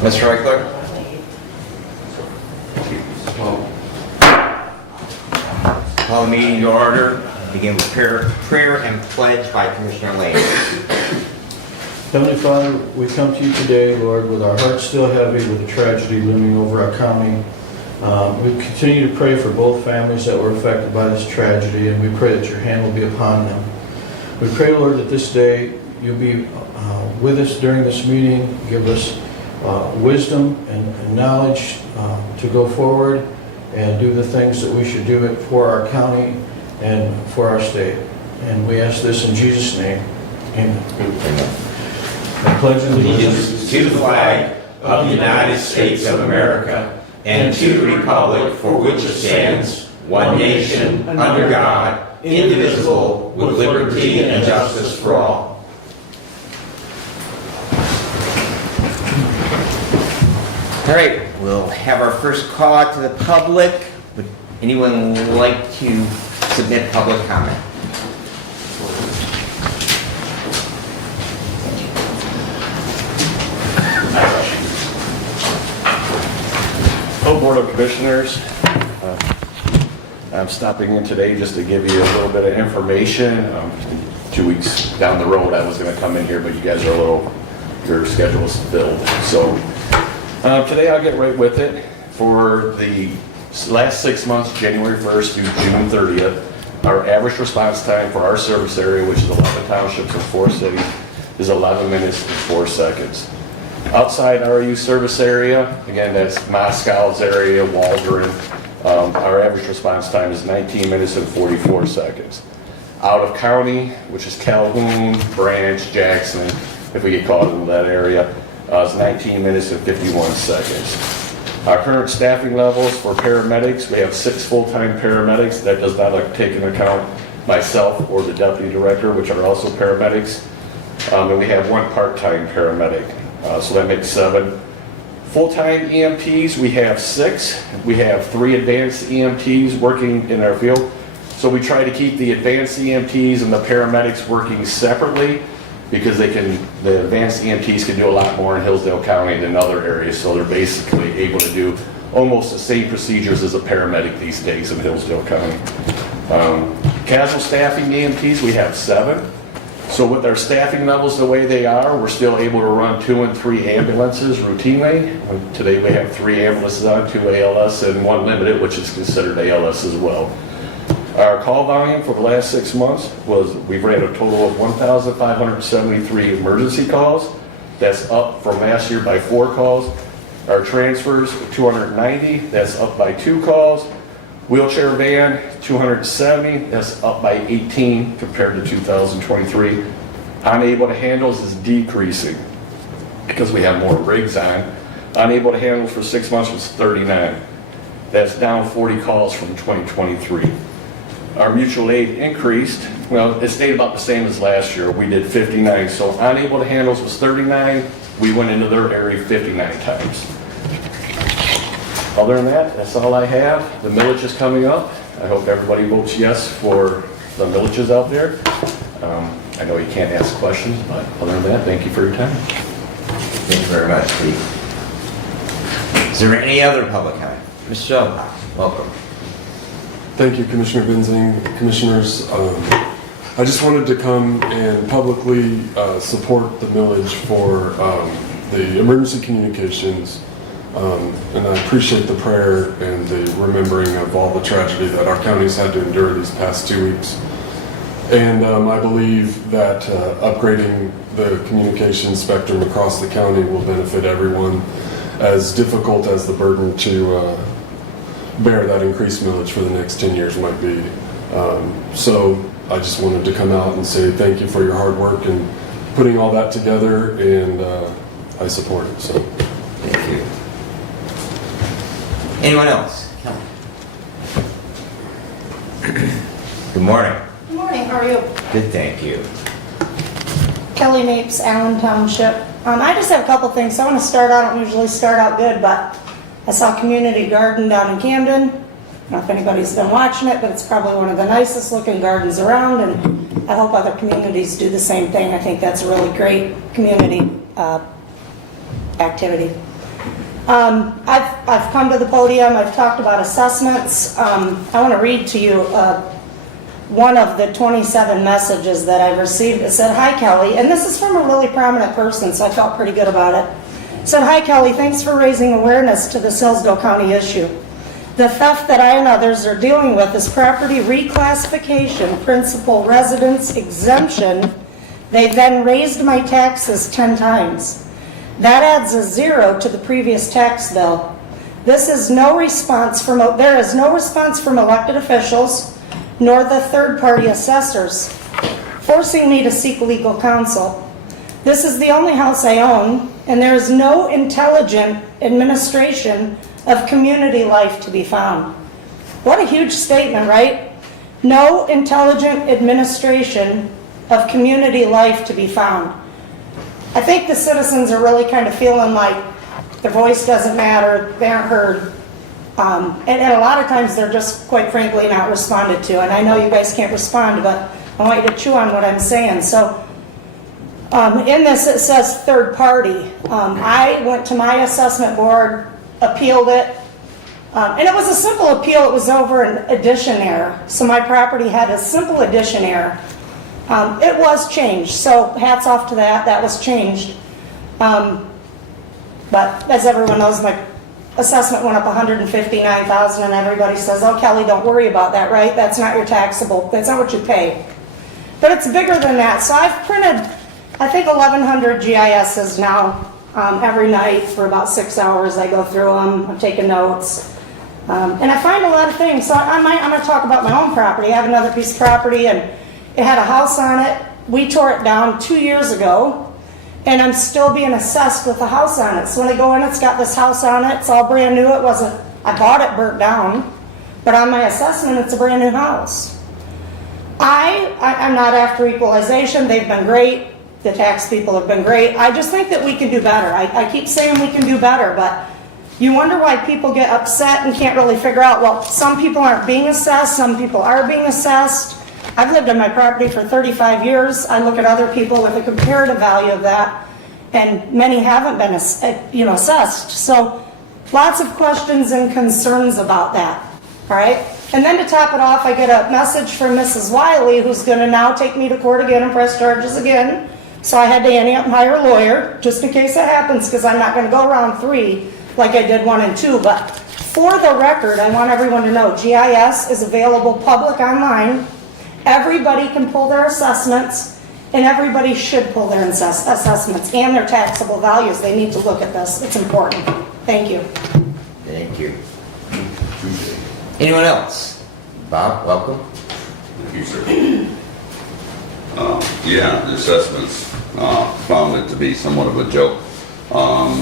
Mr. Reichler? Call the meeting to order. Begin with prayer and pledge by Commissioner Lane. Heavenly Father, we come to you today, Lord, with our hearts still heavy with the tragedy looming over our county. We continue to pray for both families that were affected by this tragedy, and we pray that your hand will be upon them. We pray, Lord, that this day you'll be with us during this meeting, give us wisdom and knowledge to go forward and do the things that we should do it for our county and for our state. And we ask this in Jesus' name. Amen. I pledge allegiance To the flag of the United States of America and to the republic for which it stands, one nation, under God, indivisible, with liberty and justice for all. All right, we'll have our first call out to the public. Would anyone like to submit public comment? Hello, Board of Commissioners. I'm stopping in today just to give you a little bit of information. 2 weeks down the road, I was going to come in here, but you guys are your schedule is filled. So today I'll get right with it. For the last 6 months, January 1st through June 30th, our average response time for our service area, which is 11 townships and 4 cities, is 11 minutes and 4 seconds. Outside RU service area, again, that's Moscow's area, Waldron, our average response time is 19 minutes and 44 seconds. Out of county, which is Calhoun, Branch, Jackson, if we get caught in that area, is 19 minutes and 51 seconds. Our current staffing levels for paramedics, we have 6 full-time paramedics. That does not take into account myself or the deputy director, which are also paramedics. And we have 1 part-time paramedic. So that makes 7. Full-time EMTs, we have 6. We have 3 advanced EMTs working in our field. So we try to keep the advanced EMTs and the paramedics working separately because the advanced EMTs can do a lot more in Hillsdale County than other areas. So they're basically able to do almost the same procedures as a paramedic these days in Hillsdale County. Casual staffing EMTs, we have 7. So with our staffing levels the way they are, we're still able to run 2 and 3 ambulances routinely. Today we have 3 ambulances on, 2 ALS and 1 limited, which is considered ALS as well. Our call volume for the last 6 months was, we've ran a total of 1,573 emergency calls. That's up from last year by 4 calls. Our transfers, 290, that's up by 2 calls. Wheelchair van, 270, that's up by 18 compared to 2023. Unable to handles is decreasing because we have more rigs on. Unable to handle for 6 months was 39. That's down 40 calls from 2023. Our mutual aid increased. Well, it stayed about the same as last year. We did 59. So unable to handles was 39. We went into their area 59 times. Other than that, that's all I have. The millage is coming up. I hope everybody votes yes for the millages out there. I know you can't ask questions, but other than that, thank you for your time. Thank you very much, Steve. Is there any other public comment? Mr. Schellbach, welcome. Thank you, Commissioner Benzing. Commissioners, I just wanted to come and publicly support the millage for the emergency communications. And I appreciate the prayer and the remembering of all the tragedy that our county's had to endure these past 2 weeks. And I believe that upgrading the communication spectrum across the county will benefit everyone, as difficult as the burden to bear that increased millage for the next 10 years might be. So I just wanted to come out and say thank you for your hard work and putting all that together, and I support it. So thank you. Anyone else? Good morning. Good morning, how are you? Good, thank you. Kelly Mapes, Allen Township. I just have a couple things. So I want to start out, I don't usually start out good, but I saw a community garden down in Camden. I don't know if anybody's been watching it, but it's probably one of the nicest looking gardens around, and I hope other communities do the same thing. I think that's a really great community activity. I've come to the podium, I've talked about assessments. I want to read to you one of the 27 messages that I've received. It said, "Hi Kelly," and this is from a really prominent person, so I felt pretty good about it. It said, "Hi Kelly, thanks for raising awareness to the Hillsdale County issue. The theft that I and others are dealing with is property reclassification, principal residence exemption. They then raised my taxes 10 times. That adds a 0 to the previous tax bill. There is no response from elected officials, nor the third-party assessors, forcing me to seek legal counsel. This is the only house I own, and there is no intelligent administration of community life to be found." What a huge statement, right? No intelligent administration of community life to be found. I think the citizens are really kind of feeling like their voice doesn't matter, they aren't heard. And a lot of times they're just, quite frankly, not responded to. And I know you guys can't respond, but I want you to chew on what I'm saying. So in this it says third party. I went to my assessment board, appealed it, and it was a simple appeal. It was over an addition error. So my property had a simple addition error. It was changed, so hats off to that. That was changed. But as everyone knows, my assessment went up $159,000, and everybody says, "Oh, Kelly, don't worry about that, right? That's not your taxable. That's not what you pay." But it's bigger than that. So I've printed, I think, 1,100 GISs now. Every night for about 6 hours, I go through them. I'm taking notes. And I find a lot of things. So I'm going to talk about my own property. I have another piece of property, and it had a house on it. We tore it down 2 years ago, and I'm still being assessed with the house on it. So when I go in, it's got this house on it. It's all brand new. It wasn't, I bought it burnt down, but on my assessment, it's a brand new house. I'm not after equalization. They've been great. The tax people have been great. I just think that we can do better. I keep saying we can do better, but you wonder why people get upset and can't really figure out, well, some people aren't being assessed, some people are being assessed. I've lived on my property for 35 years. I look at other people with a comparative value of that, and many haven't been assessed. So lots of questions and concerns about that, all right? And then to top it off, I get a message from Mrs. Wiley, who's going to now take me to court again and press charges again. So I had to ante up and hire a lawyer, just in case that happens, because I'm not going to go round 3 like I did 1 and 2. But for the record, I want everyone to know, GIS is available public online. Everybody can pull their assessments, and everybody should pull their assessments and their taxable values. They need to look at this. It's important. Thank you. Thank you. Anyone else? Bob, welcome. Thank you, sir. Yeah, the assessments found it to be somewhat of a joke.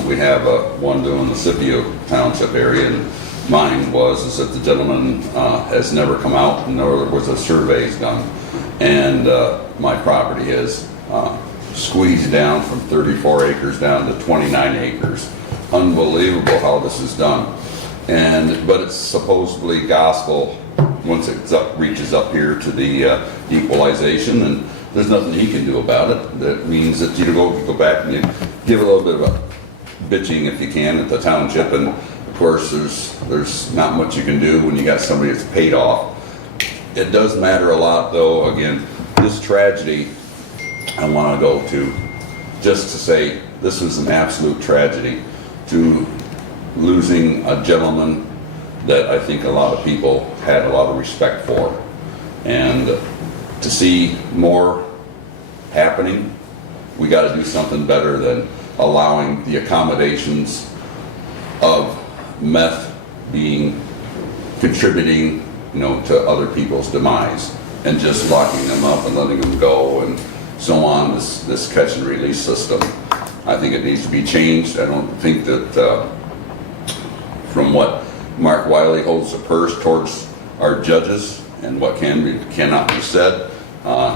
We have one doing the Scipio Township area, and mine is that the gentleman has never come out, and there was a survey done, and my property is squeezed down from 34 acres down to 29 acres. Unbelievable how this is done. But it's supposedly gospel once it reaches up here to the equalization, and there's nothing he can do about it. That means that you go back and you give a little bit of a bitching if you can at the township, and of course there's not much you can do when you got somebody that's paid off. It does matter a lot, though. Again, this tragedy I want to go to just to say this was an absolute tragedy, to losing a gentleman that I think a lot of people had a lot of respect for, and to see more happening, we got to do something better than allowing the accommodations of meth being contributing, to other people's demise, and just locking them up and letting them go and so on. This catch and release system, I think it needs to be changed. I don't think that from what Mark Wiley holds the purse towards our judges and what cannot be said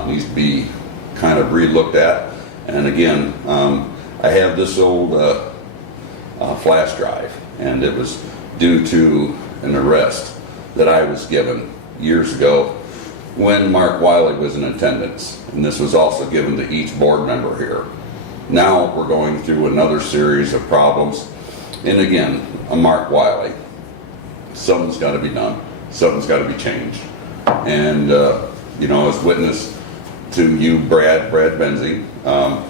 needs to be kind of re-looked at. And again, I have this old flash drive, and it was due to an arrest that I was given years ago when Mark Wiley was in attendance, and this was also given to each board member here. Now we're going through another series of problems, And again, I'm Mark Wiley. Something's got to be done. Something's got to be changed. And, you know, as witness to you, Brad Benzing,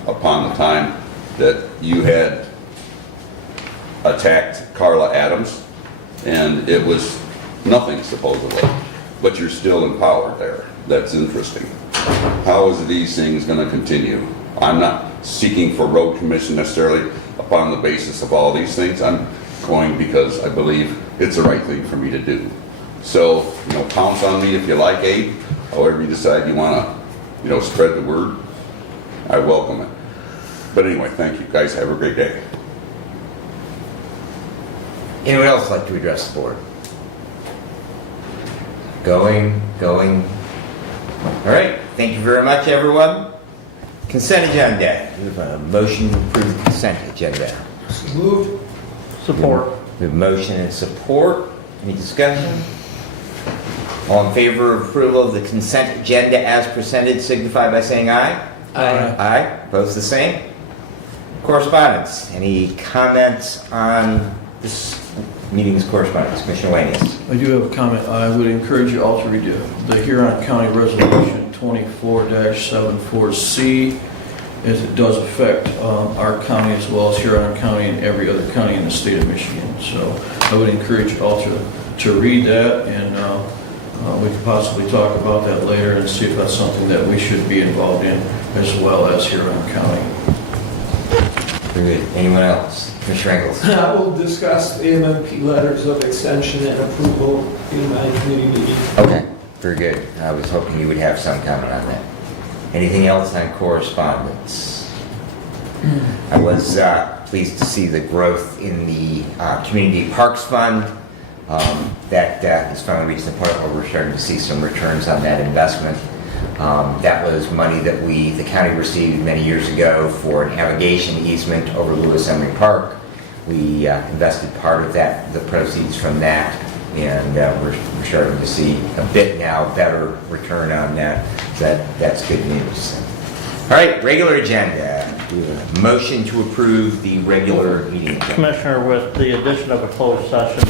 upon the time that you had attacked Carla Adams, and it was nothing supposedly, but you're still in power there. That's interesting. How is these things going to continue? I'm not seeking for road commission necessarily upon the basis of all these things. I'm going because I believe it's the right thing for me to do. So, you know, pounce on me if you like, Abe. However you decide you want to, you know, spread the word, I welcome it. But anyway, thank you guys. Have a great day. Anyone else like to address the board? Going. All right, thank you very much, everyone. Consent agenda. We have a motion to approve the consent agenda. Moved. Support. We have motion and support. Any discussion? All in favor of approval of the consent agenda as presented signify by saying aye. Aye. Aye. Opposed, the same. Correspondence. Any comments on this meeting's correspondence? Commissioner Waynes. I do have a comment. I would encourage you all to read the Huron County Resolution 24-74C, as it does affect our county as well as Huron County and every other county in the state of Michigan. So I would encourage you all to read that, and we could possibly talk about that later and see if that's something that we should be involved in as well as Huron County. Very good. Anyone else? Commissioner Engels. I will discuss the MMP letters of extension and approval in my committee meeting. Okay, very good. I was hoping you would have some comment on that. Anything else on correspondence? I was pleased to see the growth in the Community Parks Fund. That has finally reached the point where we're starting to see some returns on that investment. That was money that the county received many years ago for an navigation easement over Lewis Emery Park. We invested part of that, the proceeds from that, and we're starting to see a bit now better return on that. That's good news. All right, regular agenda. Motion to approve the regular meeting agenda. Commissioner, with the addition of a closed session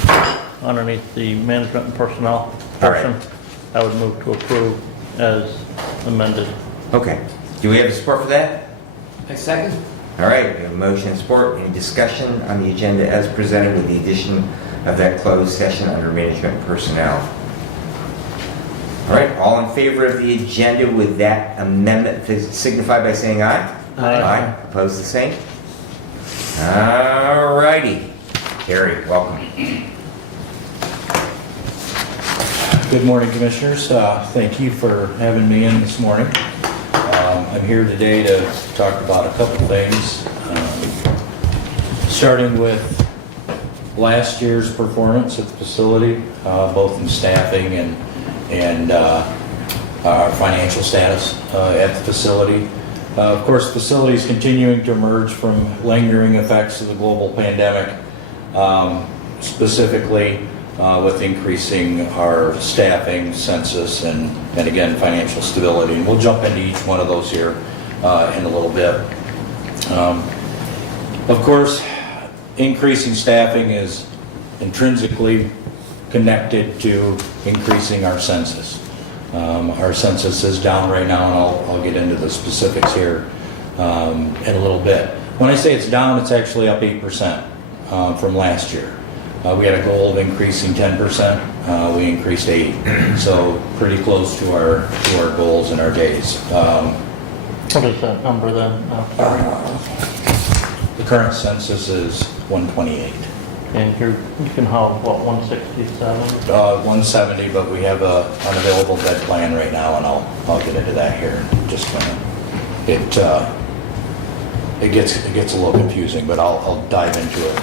underneath the management and personnel All right. portion, I would move to approve as amended. Okay. Do we have a support for that? I second. All right, we have a motion and support. Any discussion on the agenda as presented with the addition of that closed session under management and personnel? All right, all in favor of the agenda with that amendment signify by saying aye. Aye. Opposed, the same? All righty. Terry, welcome. Good morning, Commissioners. Thank you for having me in this morning. I'm here today to talk about a couple things, starting with last year's performance at the facility, both in staffing and our financial status at the facility. Of course, the facility is continuing to emerge from lingering effects of the global pandemic, specifically with increasing our staffing, census, and again, financial stability. And we'll jump into each one of those here in a little bit. Of course, increasing staffing is intrinsically connected to increasing our census. Our census is down right now, and I'll get into the specifics here in a little bit. When I say it's down, it's actually up 8% from last year. We had a goal of increasing 10%. We increased 8%, so pretty close to our goals and our days. What is that number then? The current census is 128. And you can have, what, 167? 170, but we have an unavailable bed plan right now, and I'll get into that here in just a minute. It gets a little confusing, but I'll dive into it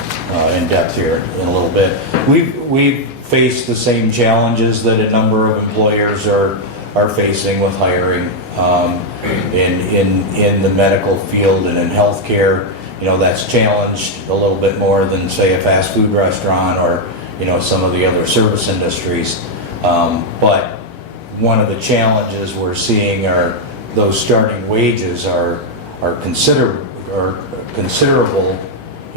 in depth here in a little bit. We've faced the same challenges that a number of employers are facing with hiring in the medical field and in healthcare. You know, that's challenged a little bit more than, say, a fast food restaurant or, you know, some of the other service industries. But one of the challenges we're seeing are those starting wages are considerable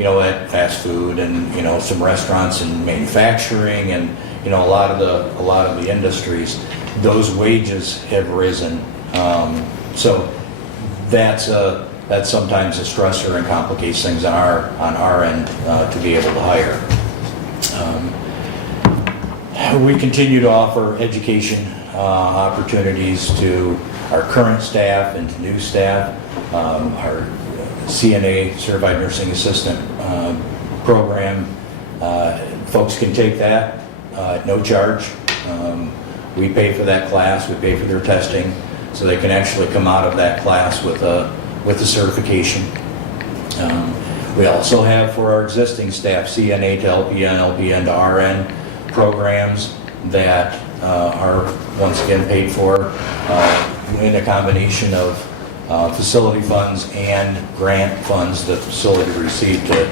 at fast food and, some restaurants and manufacturing and, a lot of the industries, those wages have risen. So that's sometimes a stressor and complicates things on our end to be able to hire. We continue to offer education opportunities to our current staff and to new staff. Our CNA, Certified Nursing Assistant program, folks can take that at no charge. We pay for that class, we pay for their testing, so they can actually come out of that class with a certification. We also have for our existing staff CNA to LPN, LPN to RN programs that are once again paid for in a combination of facility funds and grant funds that the facility received to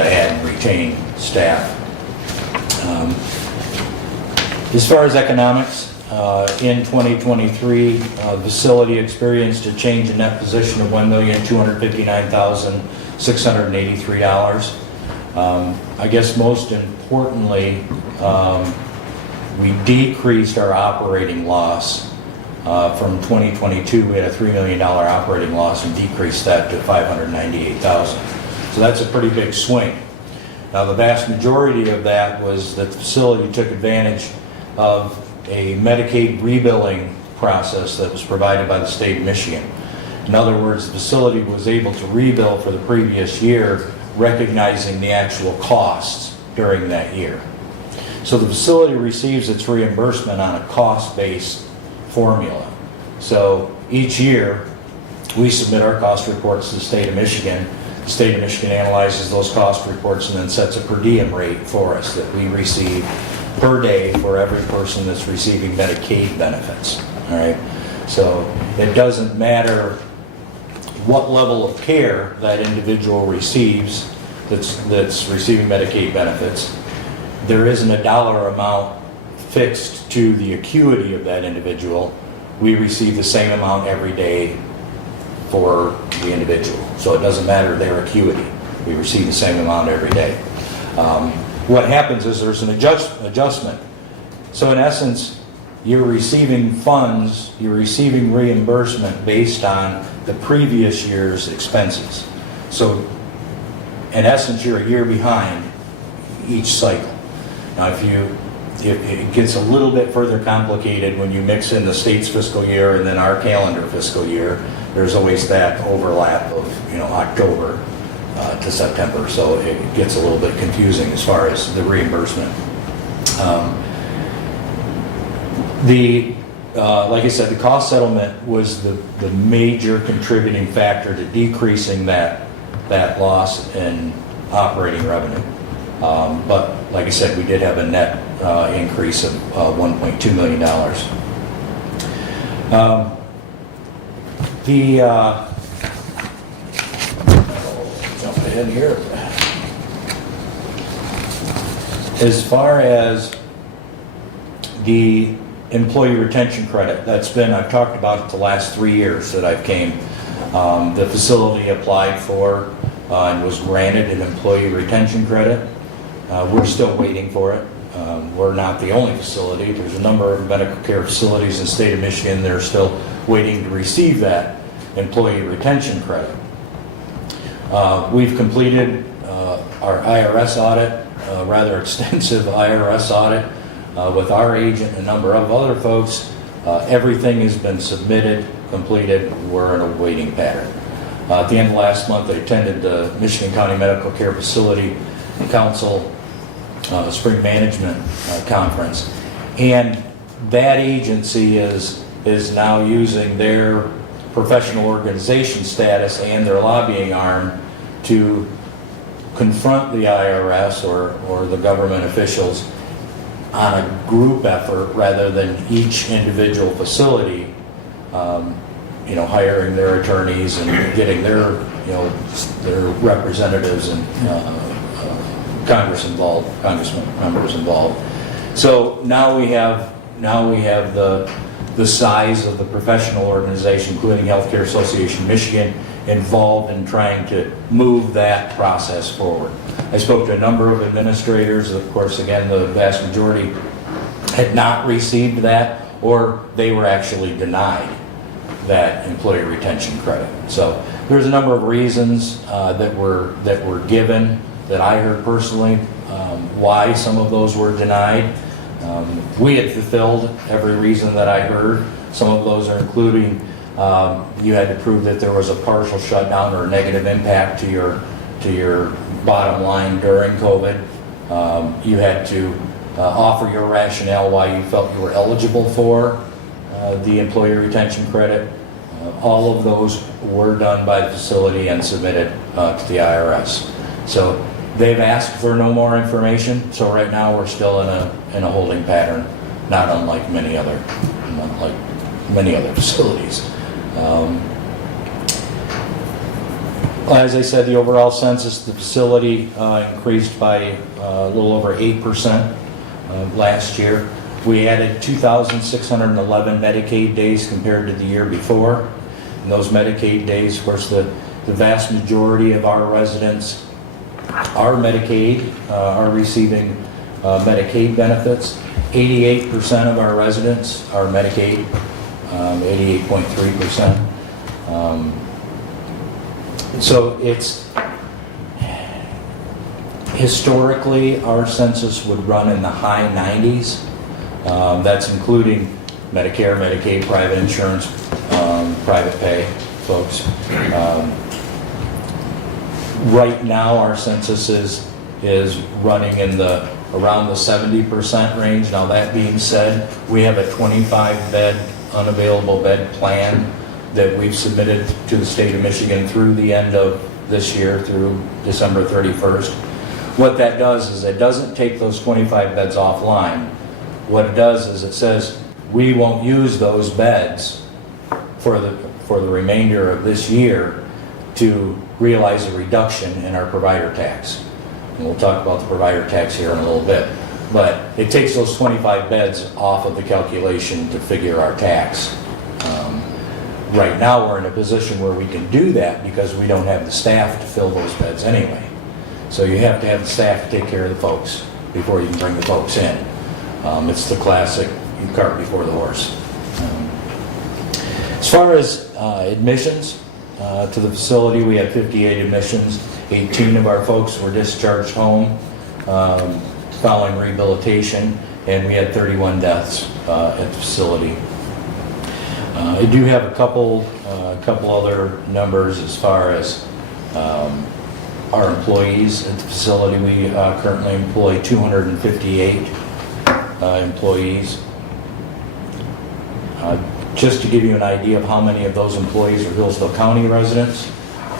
add and retain staff. As far as economics, in 2023, the facility experienced a change in net position of $1,259,683. I guess most importantly, we decreased our operating loss from 2022. We had a $3 million operating loss and decreased that to $598,000. So that's a pretty big swing. Now the vast majority of that was that the facility took advantage of a Medicaid rebilling process that was provided by the state of Michigan. In other words, the facility was able to rebill for the previous year, recognizing the actual costs during that year. So the facility receives its reimbursement on a cost-based formula. So each year, we submit our cost reports to the state of Michigan. The state of Michigan analyzes those cost reports and then sets a per diem rate for us that we receive per day for every person that's receiving Medicaid benefits. All right. So it doesn't matter what level of care that individual receives that's receiving Medicaid benefits. There isn't a dollar amount fixed to the acuity of that individual. We receive the same amount every day for the individual. So it doesn't matter their acuity. We receive the same amount every day. What happens is there's an adjustment. So in essence, you're receiving funds, you're receiving reimbursement based on the previous year's expenses. So in essence, you're a year behind each cycle. Now if it gets a little bit further complicated when you mix in the state's fiscal year and then our calendar fiscal year. There's always that overlap of October to September, so it gets a little bit confusing as far as the reimbursement. Like I said, the cost settlement was the major contributing factor to decreasing that loss in operating revenue. But like I said, we did have a net increase of $1.2 million. Jump ahead here. As far as the employee retention credit, I've talked about it the last 3 years that I've came. The facility applied for and was granted an employee retention credit. We're still waiting for it. We're not the only facility. There's a number of medical care facilities in the state of Michigan that are still waiting to receive that employee retention credit. We've completed our IRS audit, rather extensive IRS audit with our agent and a number of other folks. Everything has been submitted, completed. We're in a waiting pattern. At the end of last month, I attended the Michigan County Medical Care Facility Council Spring Management Conference, and that agency is now using their professional organization status and their lobbying arm to confront the IRS or the government officials on a group effort rather than each individual facility, hiring their attorneys and getting their representatives and congressmen members involved. So now we have the size of the professional organization, including Healthcare Association of Michigan involved in trying to move that process forward. I spoke to a number of administrators. Of course, again, the vast majority had not received that, or they were actually denied that employee retention credit. So there's a number of reasons that were given that I heard personally why some of those were denied. We had fulfilled every reason that I heard. Some of those are including you had to prove that there was a partial shutdown or negative impact to your bottom line during COVID. You had to offer your rationale why you felt you were eligible for the employee retention credit. All of those were done by the facility and submitted to the IRS. So they've asked for no more information. So right now we're still in a holding pattern, not unlike many other facilities. As I said, the overall census, the facility increased by a little over 8% last year. We added 2,611 Medicaid days compared to the year before. And those Medicaid days, of course, the vast majority of our residents are Medicaid, are receiving Medicaid benefits. 88% of our residents are Medicaid, 88.3%. So it's historically our census would run in the high 90s. That's including Medicare, Medicaid, private insurance, private pay folks. Right now our census is running in around the 70% range. Now that being said, we have a 25-bed unavailable bed plan that we've submitted to the state of Michigan through the end of this year, through December 31st. What that does is it doesn't take those 25 beds offline. What it does is it says we won't use those beds for the remainder of this year to realize a reduction in our provider tax. And we'll talk about the provider tax here in a little bit. But it takes those 25 beds off of the calculation to figure our tax. Right now we're in a position where we can do that because we don't have the staff to fill those beds anyway. So you have to have the staff to take care of the folks before you can bring the folks in. It's the classic, you cart before the horse. As far as admissions to the facility, we had 58 admissions. 18 of our folks were discharged home following rehabilitation, and we had 31 deaths at the facility. I do have a couple other numbers as far as our employees at the facility. We currently employ 258 employees. Just to give you an idea of how many of those employees are Hillsdale County residents,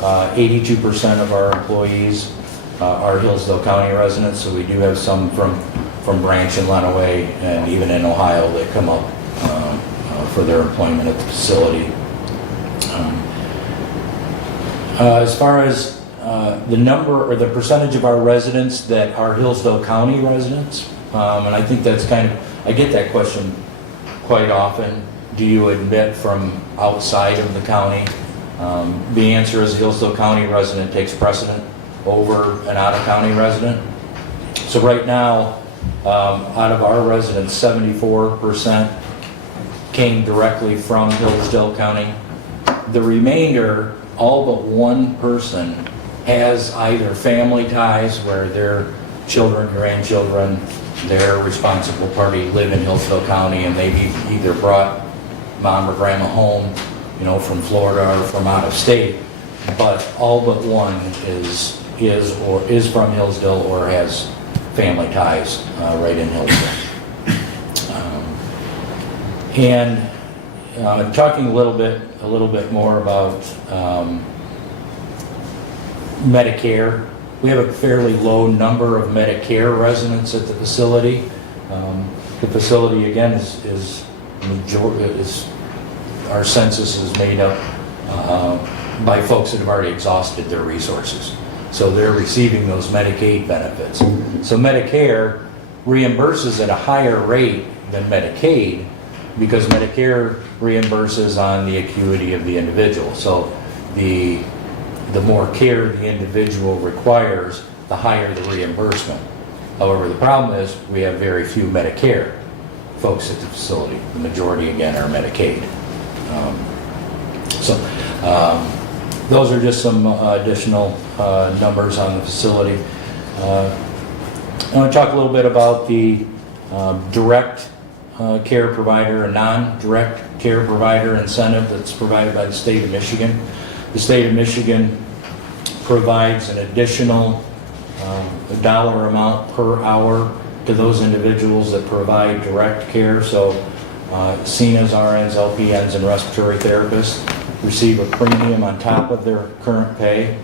82% of our employees are Hillsdale County residents, so we do have some from Branch and Lenawee and even in Ohio that come up for their employment at the facility. As far as the number or the percentage of our residents that are Hillsdale County residents, and I think that's I get that question quite often. Do you admit from outside of the county? The answer is Hillsdale County resident takes precedent over an out-of-county resident. So right now, out of our residents, 74% came directly from Hillsdale County. The remainder, all but one person, has either family ties where their children, grandchildren, their responsible party live in Hillsdale County, and they've either brought mom or grandma home, from Florida or from out of state, but all but one is from Hillsdale or has family ties right in Hillsdale. And talking a little bit more about Medicare. We have a fairly low number of Medicare residents at the facility. The facility again is our census is made up by folks that have already exhausted their resources. So they're receiving those Medicaid benefits. So Medicare reimburses at a higher rate than Medicaid because Medicare reimburses on the acuity of the individual. So the the more care the individual requires, the higher the reimbursement. However, the problem is we have very few Medicare folks at the facility. The majority, again, are Medicaid. Those are just some additional numbers on the facility. I want to talk a little bit about the direct care provider and non-direct care provider incentive that's provided by the state of Michigan. The state of Michigan provides an additional dollar amount per hour to those individuals that provide direct care. So CNAs, RNs, LPNs, and respiratory therapists receive a premium on top of their current pay.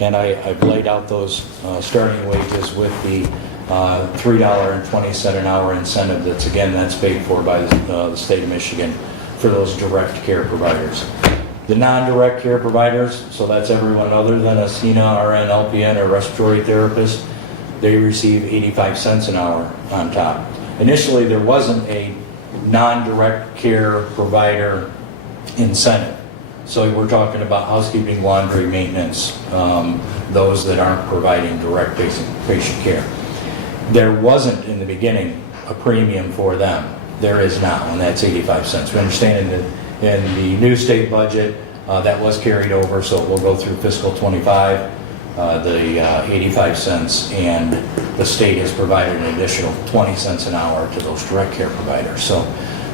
And I've laid out those starting wages with the $3.20 an hour incentive that's paid for by the state of Michigan for those direct care providers. The non-direct care providers, so that's everyone other than a CNA, RN, LPN, or respiratory therapist, they receive 85 cents an hour on top. Initially, there wasn't a non-direct care provider incentive. So we're talking about housekeeping, laundry, maintenance, those that aren't providing direct patient care. There wasn't in the beginning a premium for them. There is now, and that's 85 cents. We understand in the new state budget, that was carried over, so we'll go through fiscal 25, the 85 cents, and the state has provided an additional 20 cents an hour to those direct care providers. So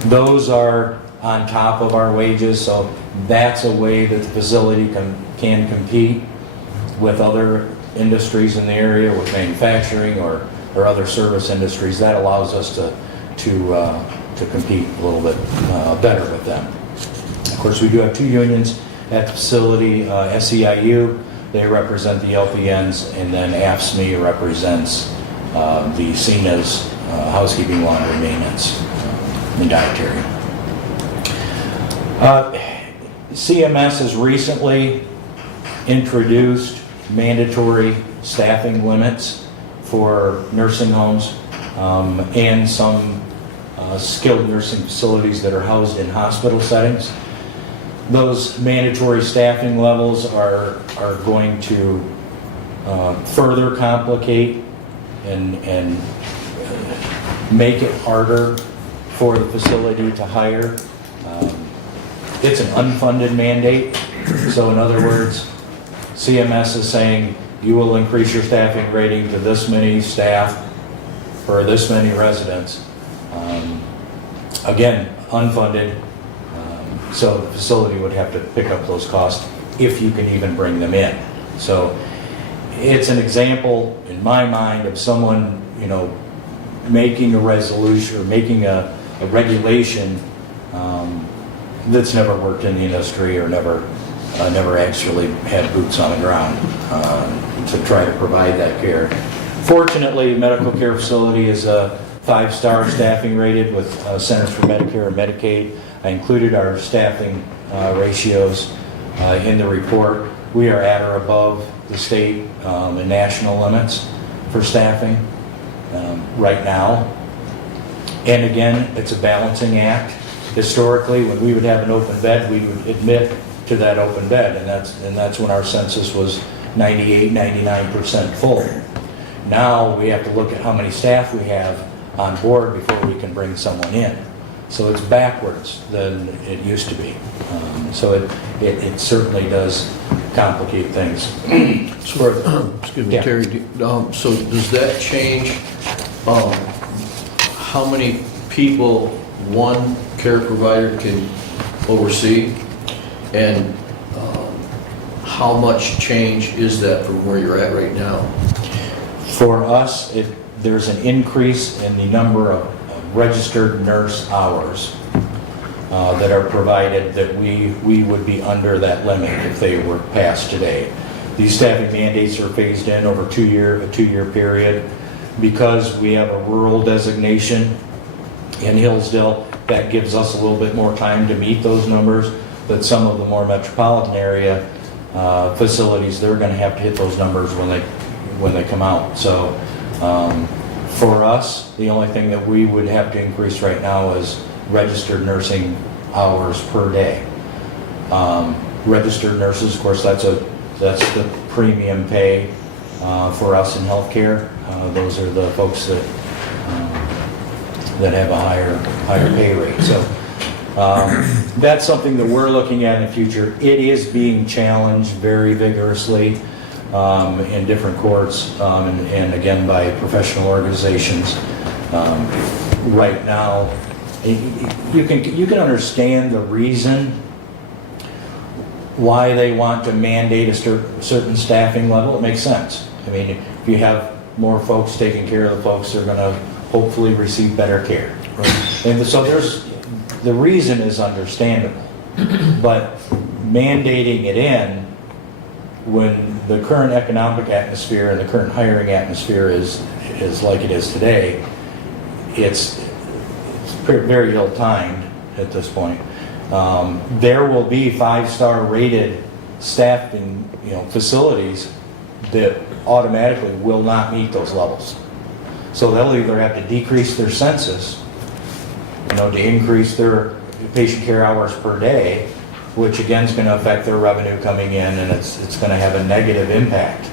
those are on top of our wages, so that's a way that the facility can compete with other industries in the area, with manufacturing or other service industries. That allows us to compete a little bit better with them. Of course, we do have two unions at the facility, SEIU, they represent the LPNs, and then AFSCME represents the CNA's housekeeping, laundry, maintenance, and dietary. CMS has recently introduced mandatory staffing limits for nursing homes and some skilled nursing facilities that are housed in hospital settings. Those mandatory staffing levels are going to further complicate and make it harder for the facility to hire. It's an unfunded mandate, so in other words, CMS is saying you will increase your staffing rating to this many staff for this many residents. Again, unfunded, so the facility would have to pick up those costs if you can even bring them in. So it's an example in my mind of someone, making a resolution or making a regulation that's never worked in the industry or never actually had boots on the ground to try to provide that care. Fortunately, the medical care facility is a 5-star staffing rated with Centers for Medicare and Medicaid. I included our staffing ratios in the report. We are at or above the state and national limits for staffing right now. And again, it's a balancing act. Historically, when we would have an open bed, we would admit to that open bed, and that's when our census was 98, 99% full. Now we have to look at how many staff we have on board before we can bring someone in. So it's backwards than it used to be. So it certainly does complicate things. Excuse me, Yeah. Terry, so does that change how many people one care provider can oversee? And how much change is that from where you're at right now? For us, there's an increase in the number of registered nurse hours that are provided that we would be under that limit if they were passed today. These staffing mandates are phased in over a two-year period. Because we have a rural designation in Hillsdale, that gives us a little bit more time to meet those numbers, but some of the more metropolitan area facilities, they're going to have to hit those numbers when they come out. So for us, the only thing that we would have to increase right now is registered nursing hours per day. registered nurses, of course, that's the premium pay for us in healthcare. Those are the folks that have a higher pay rate. So that's something that we're looking at in the future. It is being challenged very vigorously in different courts and again by professional organizations. Right now, you can understand the reason why they want to mandate a certain staffing level. It makes sense. I mean, if you have more folks taking care of the folks, they're going to hopefully receive better care. Right. And so the reason is understandable, but mandating it in when the current economic atmosphere and the current hiring atmosphere is like it is today, it's very ill-timed at this point. There will be 5-star rated staffing, facilities that automatically will not meet those levels. So they'll either have to decrease their census, to increase their patient care hours per day, which again is going to affect their revenue coming in, and it's going to have a negative impact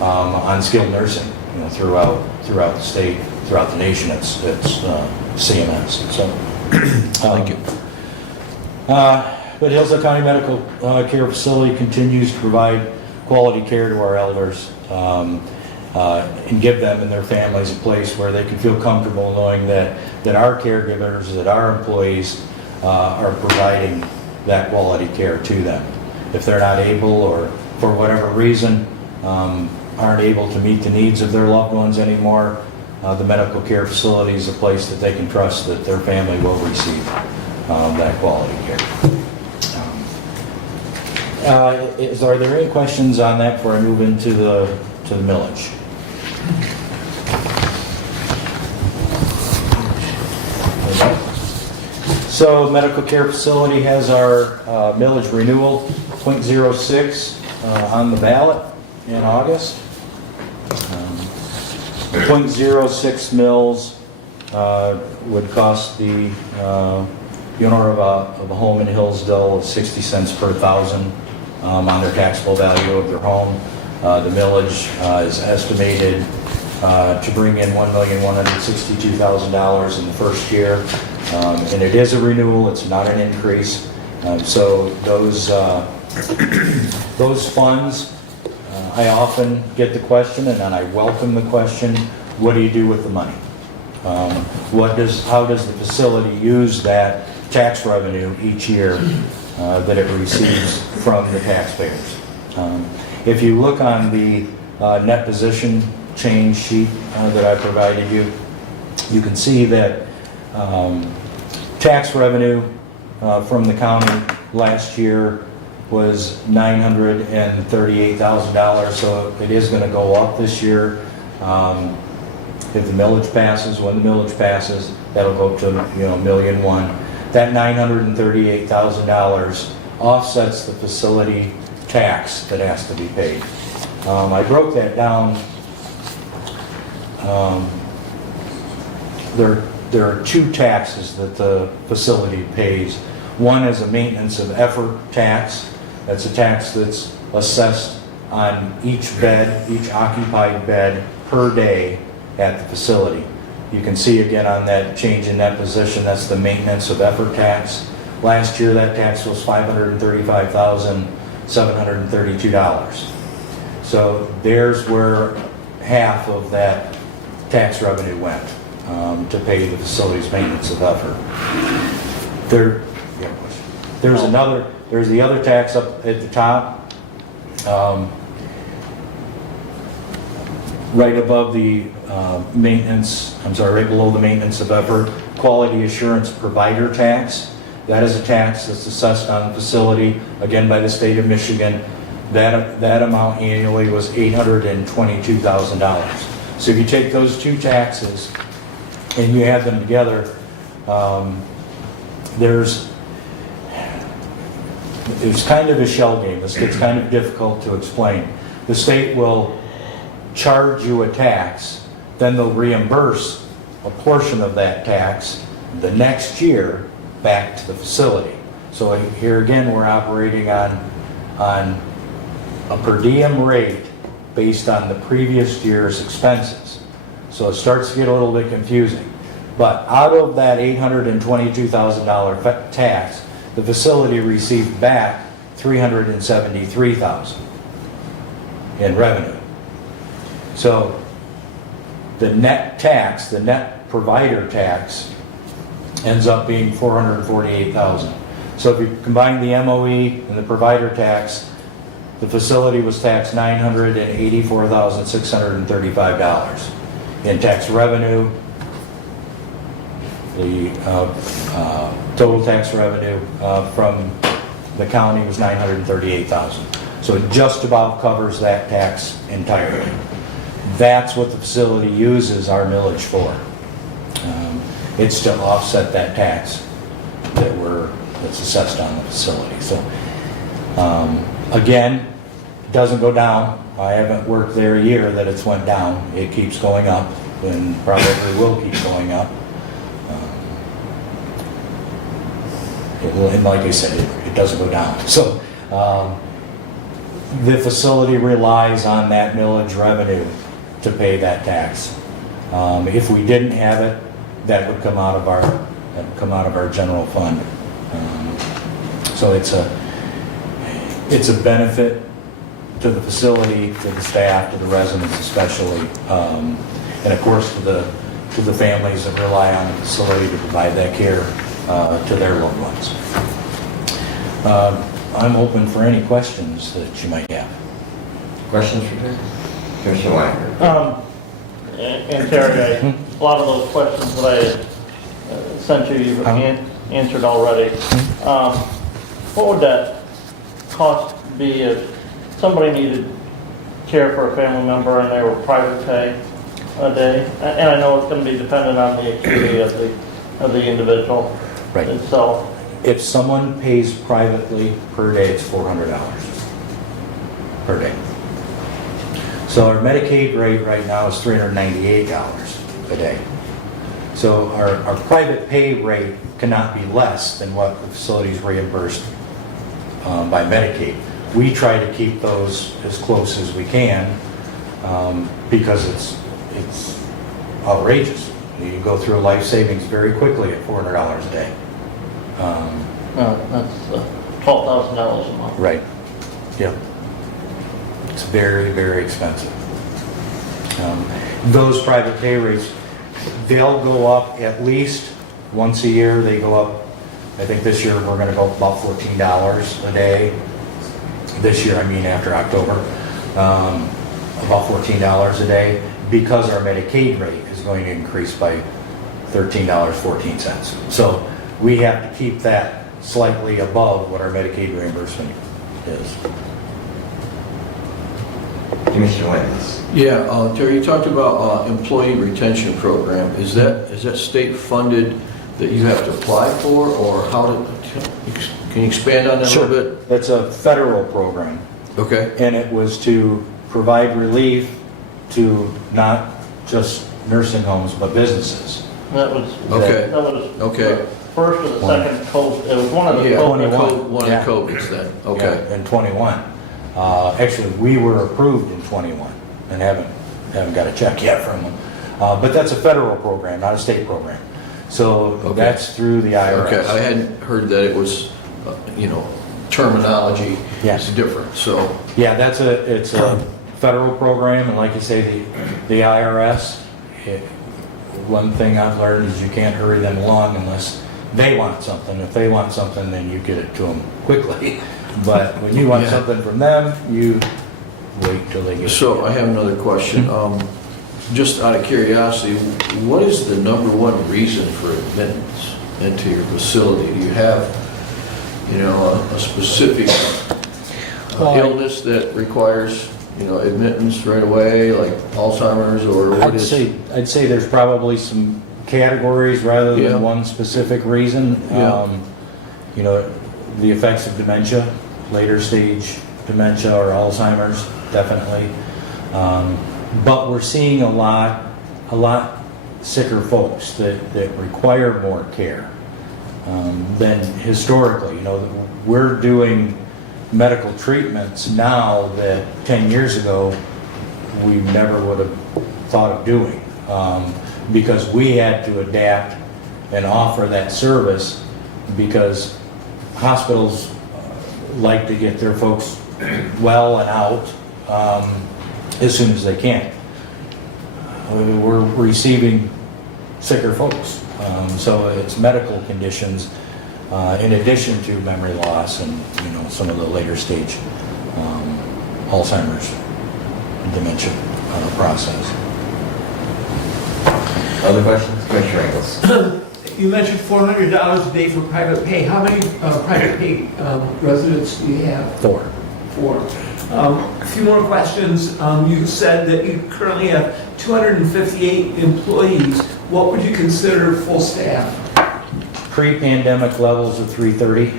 on skilled nursing, throughout the state, throughout the nation. It's CMS. So thank you. But Hillsdale County Medical Care Facility continues to provide quality care to our elders and give them and their families a place where they can feel comfortable knowing that our caregivers, that our employees are providing that quality care to them. If they're not able, or for whatever reason aren't able to meet the needs of their loved ones anymore, the medical care facility is a place that they can trust that their family will receive that quality care. Are there any questions on that before I move into the millage? So medical care facility has our millage renewal, 0.06 on the ballot in August. 0.06 mils would cost the owner of a home in Hillsdale 60 cents per thousand on their taxable value of their home. The millage is estimated to bring in $1,162,000 in the first year. And it is a renewal, it's not an increase. So those funds, I often get the question, and I welcome the question, what do you do with the money? How does the facility use that tax revenue each year that it receives from the taxpayers? If you look on the net position change sheet that I provided you, you can see that tax revenue from the county last year was $938,000, so it is going to go up this year. If the millage passes, when the millage passes, that'll go up to $1.1 million. That $938,000 offsets the facility tax that has to be paid. I broke that down. There are two taxes that the facility pays. One is a maintenance of effort tax. That's a tax that's assessed on each bed, each occupied bed per day at the facility. You can see again on that change in that position, that's the maintenance of effort tax. Last year that tax was $535,732. So there's where half of that tax revenue went to pay the facility's maintenance of effort. There's the other tax up at the top, right above the right below the maintenance of effort, quality assurance provider tax. That is a tax that's assessed on the facility, again by the state of Michigan. That amount annually was $822,000. So if you take those two taxes and you add them together, it's kind of a shell game. This gets kind of difficult to explain. The state will charge you a tax, then they'll reimburse a portion of that tax the next year back to the facility. So here again, we're operating on on a per diem rate based on the previous year's expenses. So it starts to get a little bit confusing. But out of that $822,000 tax, the facility received back $373,000 in revenue. So the net tax, the net provider tax, ends up being $448,000. So if you combine the MOE and the provider tax, the facility was taxed $984,635 in tax revenue. The total tax revenue from the county was $938,000. So it just about covers that tax entirely. That's what the facility uses our millage for. It's to offset that tax that's assessed on the facility. So again, it doesn't go down. I haven't worked there a year that it's went down. It keeps going up and probably will keep going up. And like I said, it doesn't go down. So the facility relies on that millage revenue to pay that tax. If we didn't have it, that would come out of our general fund. So it's a benefit to the facility, to the staff, to the residents especially, and of course to the families that rely on the facility to provide that care to their loved ones. I'm open for any questions that you might have. Questions for Terry? Commissioner Wagner? And Terry, a lot of those questions that I sent you've answered already. What would that cost be if somebody needed care for a family member and they were private pay a day? And I know it's going to be dependent on the acuity of the individual itself. If someone pays privately per day, it's $400 per day. So our Medicaid rate right now is $398 a day. So our private pay rate cannot be less than what the facility is reimbursed by Medicaid. We try to keep those as close as we can because it's outrageous. You can go through life savings very quickly at $400 a day. That's $12,000 a month. Right. Yep. It's very, very expensive. Those private pay rates, they'll go up at least once a year. They go up, I think this year we're going to go up about $14 a day. This year, I mean after October, about $14 a day because our Medicaid rate is going to increase by $13.14. So we have to keep that slightly above what our Medicaid reimbursement is. Commissioner Wentz? Yeah, Terry, you talked about employee retention program. Is that state funded that you have to apply for, or can you expand on that a little bit? It's a federal program. Okay. And it was to provide relief to not just nursing homes, but businesses. That was Okay. the first or the second COVID. It was one of the Yeah, COVID. one of the COVIDs then. Okay. Yeah, in 21. Actually, we were approved in 21 and haven't got a check yet from them. But that's a federal program, not a state program. So that's through the IRS. Okay, I hadn't heard that it was, terminology Yes. is different, so. Yeah, it's a federal program, and like you say, the IRS, one thing I've learned is you can't hurry them along unless they want something. If they want something, then you get it to them quickly. But when you want something from them, you wait till they get it. So I have another question. Just out of curiosity, what is the number one reason for admittance into your facility? Do you have, a specific illness that requires, admittance right away, like Alzheimer's, or what is? I'd say there's probably some categories rather than Yeah. one specific reason. Yeah. The effects of dementia, later stage dementia or Alzheimer's, definitely. But we're seeing a lot sicker folks that require more care than historically. We're doing medical treatments now that 10 years ago, we never would have thought of doing. Because we had to adapt and offer that service because hospitals like to get their folks well and out as soon as they can. We're receiving sicker folks. So it's medical conditions in addition to memory loss and, you know, some of the later stage Alzheimer's dementia process. Other questions? Commissioner Ingles. You mentioned $400 a day for private pay. How many private pay residents do you have? 4. 4. A few more questions. You said that you currently have 258 employees. What would you consider full staff? Pre-pandemic levels of 330.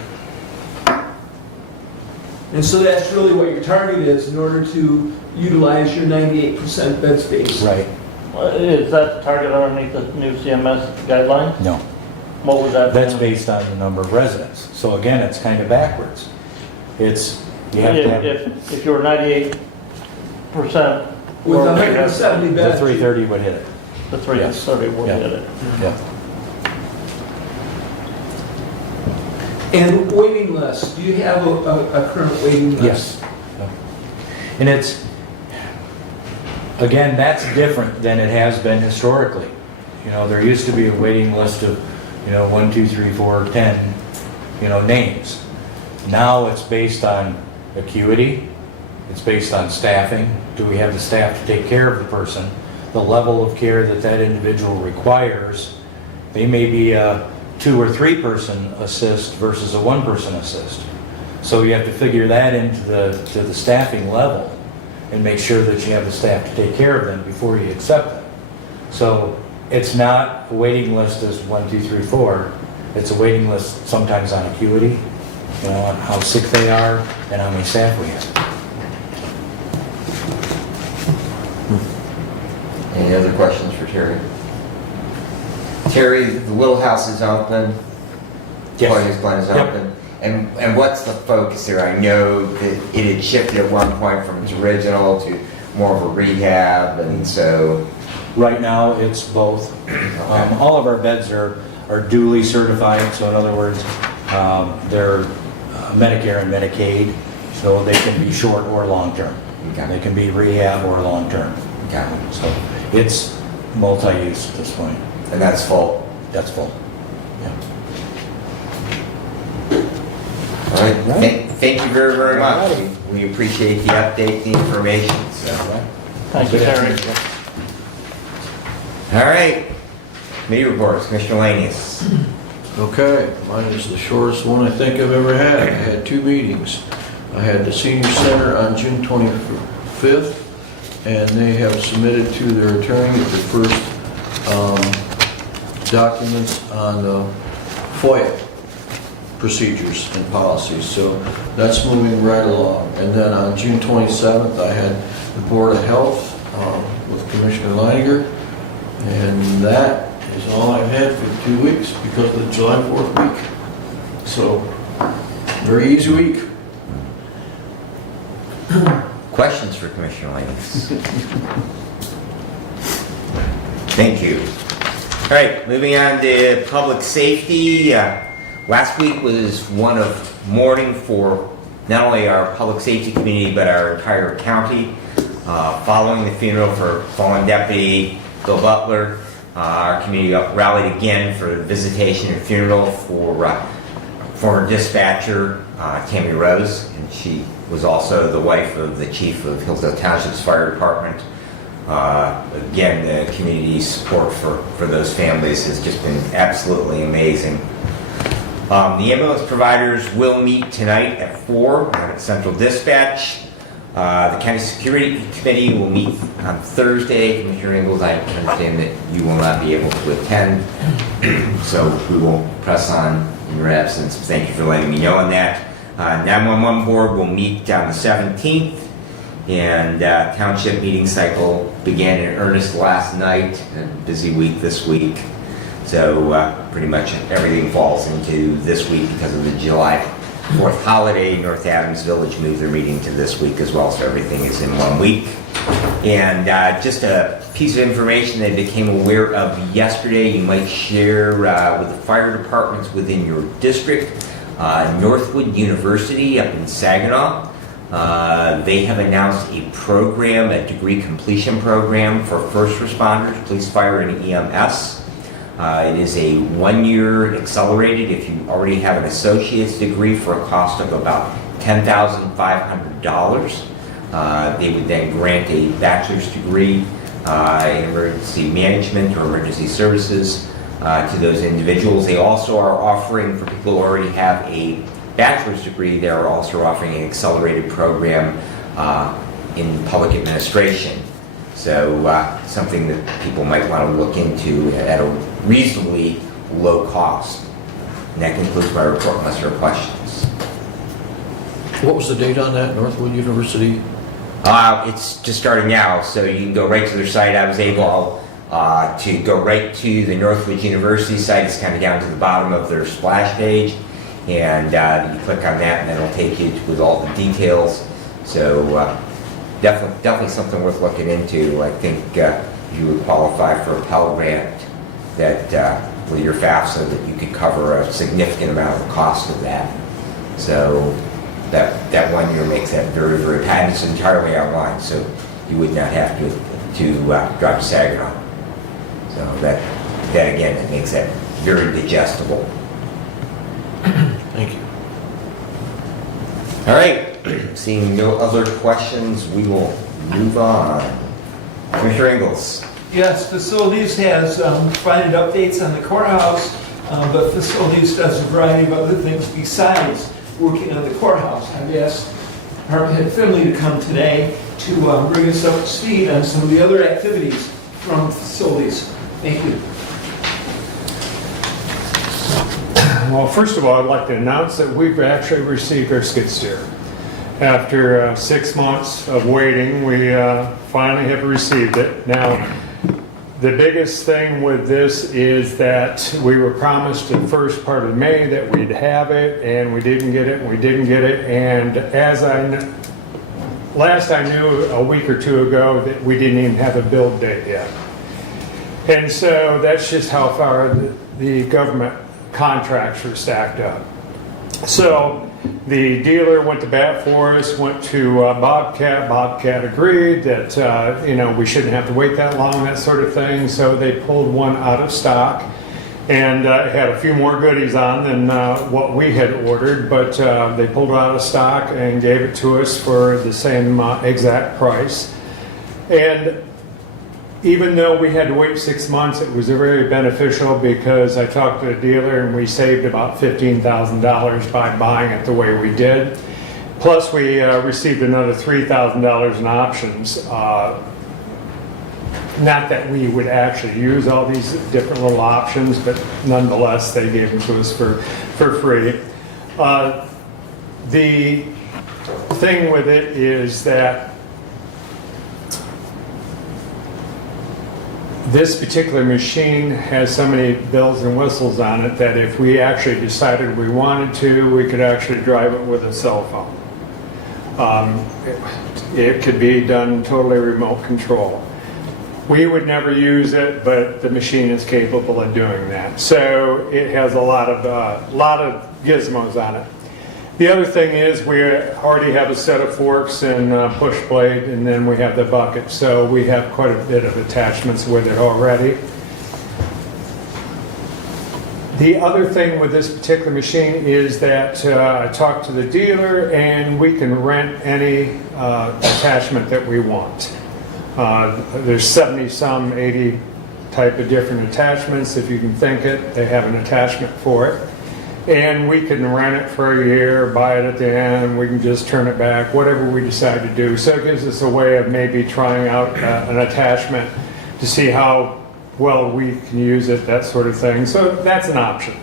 And so that's really what your target is in order to utilize your 98% bed space. Right. Is that the target underneath the new CMS guidelines? No. What would that be? That's based on the number of residents. So again, it's kind of backwards. It's, you have to have If you were 98%. With 170 the beds. 330 would hit it. The 330 would Yeah. hit it. Yeah. And waiting list, do you have a current waiting list? Yes. And it's, again, that's different than it has been historically. You know, there used to be a waiting list of, you know, 1, 2, 3, 4, 10, you know, names. Now it's based on acuity, it's based on staffing. Do we have the staff to take care of the person? The level of care that that individual requires. They may be a 2 or 3 person assist versus a 1 person assist. So you have to figure that into the staffing level and make sure that you have the staff to take care of them before you accept them. So it's not a waiting list as 1, 2, 3, 4. It's a waiting list sometimes on acuity, you know, on how sick they are and how many staff we have. Any other questions for Terry? Terry, the Little House is open. Yes. Claudia's Glen is Yep. open. And what's the focus here? I know that it had shifted at one point from its original to more of a rehab, and so. Right now, it's both. All of our beds are duly certified, so in other words, they're Medicare and Medicaid, so they can be short or long-term. Okay. They can be rehab or long-term. Okay. So it's multi-use at this point. And that's full. That's full. Yeah. All right. Thank you very, very much. We appreciate the update, the information. So. Thank you, Terry. All right. Committee reports. Commissioner Lanius. Okay, mine is the shortest one I think I've ever had. I had 2 meetings. I had the senior center on June 25th, and they have submitted to their attorney the first documents on the FOIA procedures and policies. So that's moving right along. And then on June 27th, I had the Board of Health with Commissioner Leininger, and that is all I've had for 2 weeks because of the July 4th week. So, very easy week. Questions for Commissioner Lanius? Thank you. All right, moving on to public safety. Last week was one of mourning for not only our public safety community, but our entire county. Following the funeral for fallen deputy Bill Butler, our community rallied again for the visitation and funeral for former dispatcher Tammy Rose, and she was also the wife of the chief of Hillsdale Township's fire department. Again, the community support for those families has just been absolutely amazing. The ambulance providers will meet tonight at 4 at Central Dispatch. The County Security Committee will meet on Thursday. Commissioner Ingles, I understand that you will not be able to attend, so we won't press on in your absence. Thank you for letting me know on that. 911 Board will meet on the 17th, and Township meeting cycle began in earnest last night, a busy week this week. So pretty much everything falls into this week because of the July 4th holiday, North Adams Village moved their meeting to this week as well, so everything is in 1 week. And just a piece of information that I became aware of yesterday, you might share with the fire departments within your district. Northwood University up in Saginaw, they have announced a program, a degree completion program for first responders, police, fire, and EMS. It is a 1-year accelerated if you already have an associate's degree for a cost of about $10,500. They would then grant a bachelor's degree in emergency management or emergency services to those individuals. They also are offering, for people who already have a bachelor's degree, they're also offering an accelerated program in public administration. So something that people might want to look into at a reasonably low cost. And that concludes my report unless there are questions. What was the date on that, Northwood University? It's just starting now, so you can go right to their site. I was able to go right to the Northwood University site. It's kind of down to the bottom of their splash page. And you click on that and then it'll take you with all the details. So definitely something worth looking into. I think you would qualify for a Pell Grant that with your FAFSA that you could cover a significant amount of the cost of that. So that 1 year makes that very, very tight. It's entirely online, so you would not have to drive to Saginaw. So that again, it makes that very digestible. Thank you. All right, seeing no other questions, we will move on. Commissioner Ingles. Yes, facilities has provided updates on the courthouse, but facilities does a variety of other things besides working on the courthouse. I've asked Department Head Finley to come today to bring us up to speed on some of the other activities from facilities. Thank you. Well, first of all, I'd like to announce that we've actually received our skid steer. After 6 months of waiting, we finally have received it. Now, the biggest thing with this is that we were promised the first part of May that we'd have it, and we didn't get it, and as last I knew a week or two ago that we didn't even have a build date yet. And so that's just how far the government contracts were stacked up. So the dealer went to bat for us, went to Bobcat. Bobcat agreed that we shouldn't have to wait that long, that sort of thing. So they pulled one out of stock, and it had a few more goodies on than what we had ordered, but they pulled it out of stock and gave it to us for the same exact price. And even though we had to wait 6 months, it was very beneficial because I talked to the dealer and we saved about $15,000 by buying it the way we did. Plus, we received another $3,000 in options. Not that we would actually use all these different little options, but nonetheless, they gave them to us for free. The thing with it is that this particular machine has so many bells and whistles on it that if we actually decided we wanted to, we could actually drive it with a cell phone. It could be done totally remote control. We would never use it, but the machine is capable of doing that. So it has a lot of gizmos on it. The other thing is we already have a set of forks and push blade, and then we have the bucket. So we have quite a bit of attachments with it already. The other thing with this particular machine is that I talked to the dealer and we can rent any attachment that we want. There's 70-some, 80 type of different attachments. If you can think it, they have an attachment for it. And we can rent it for a year, buy it at the end, we can just turn it back, whatever we decide to do. So it gives us a way of maybe trying out an attachment to see how well we can use it, that sort of thing. So that's an option.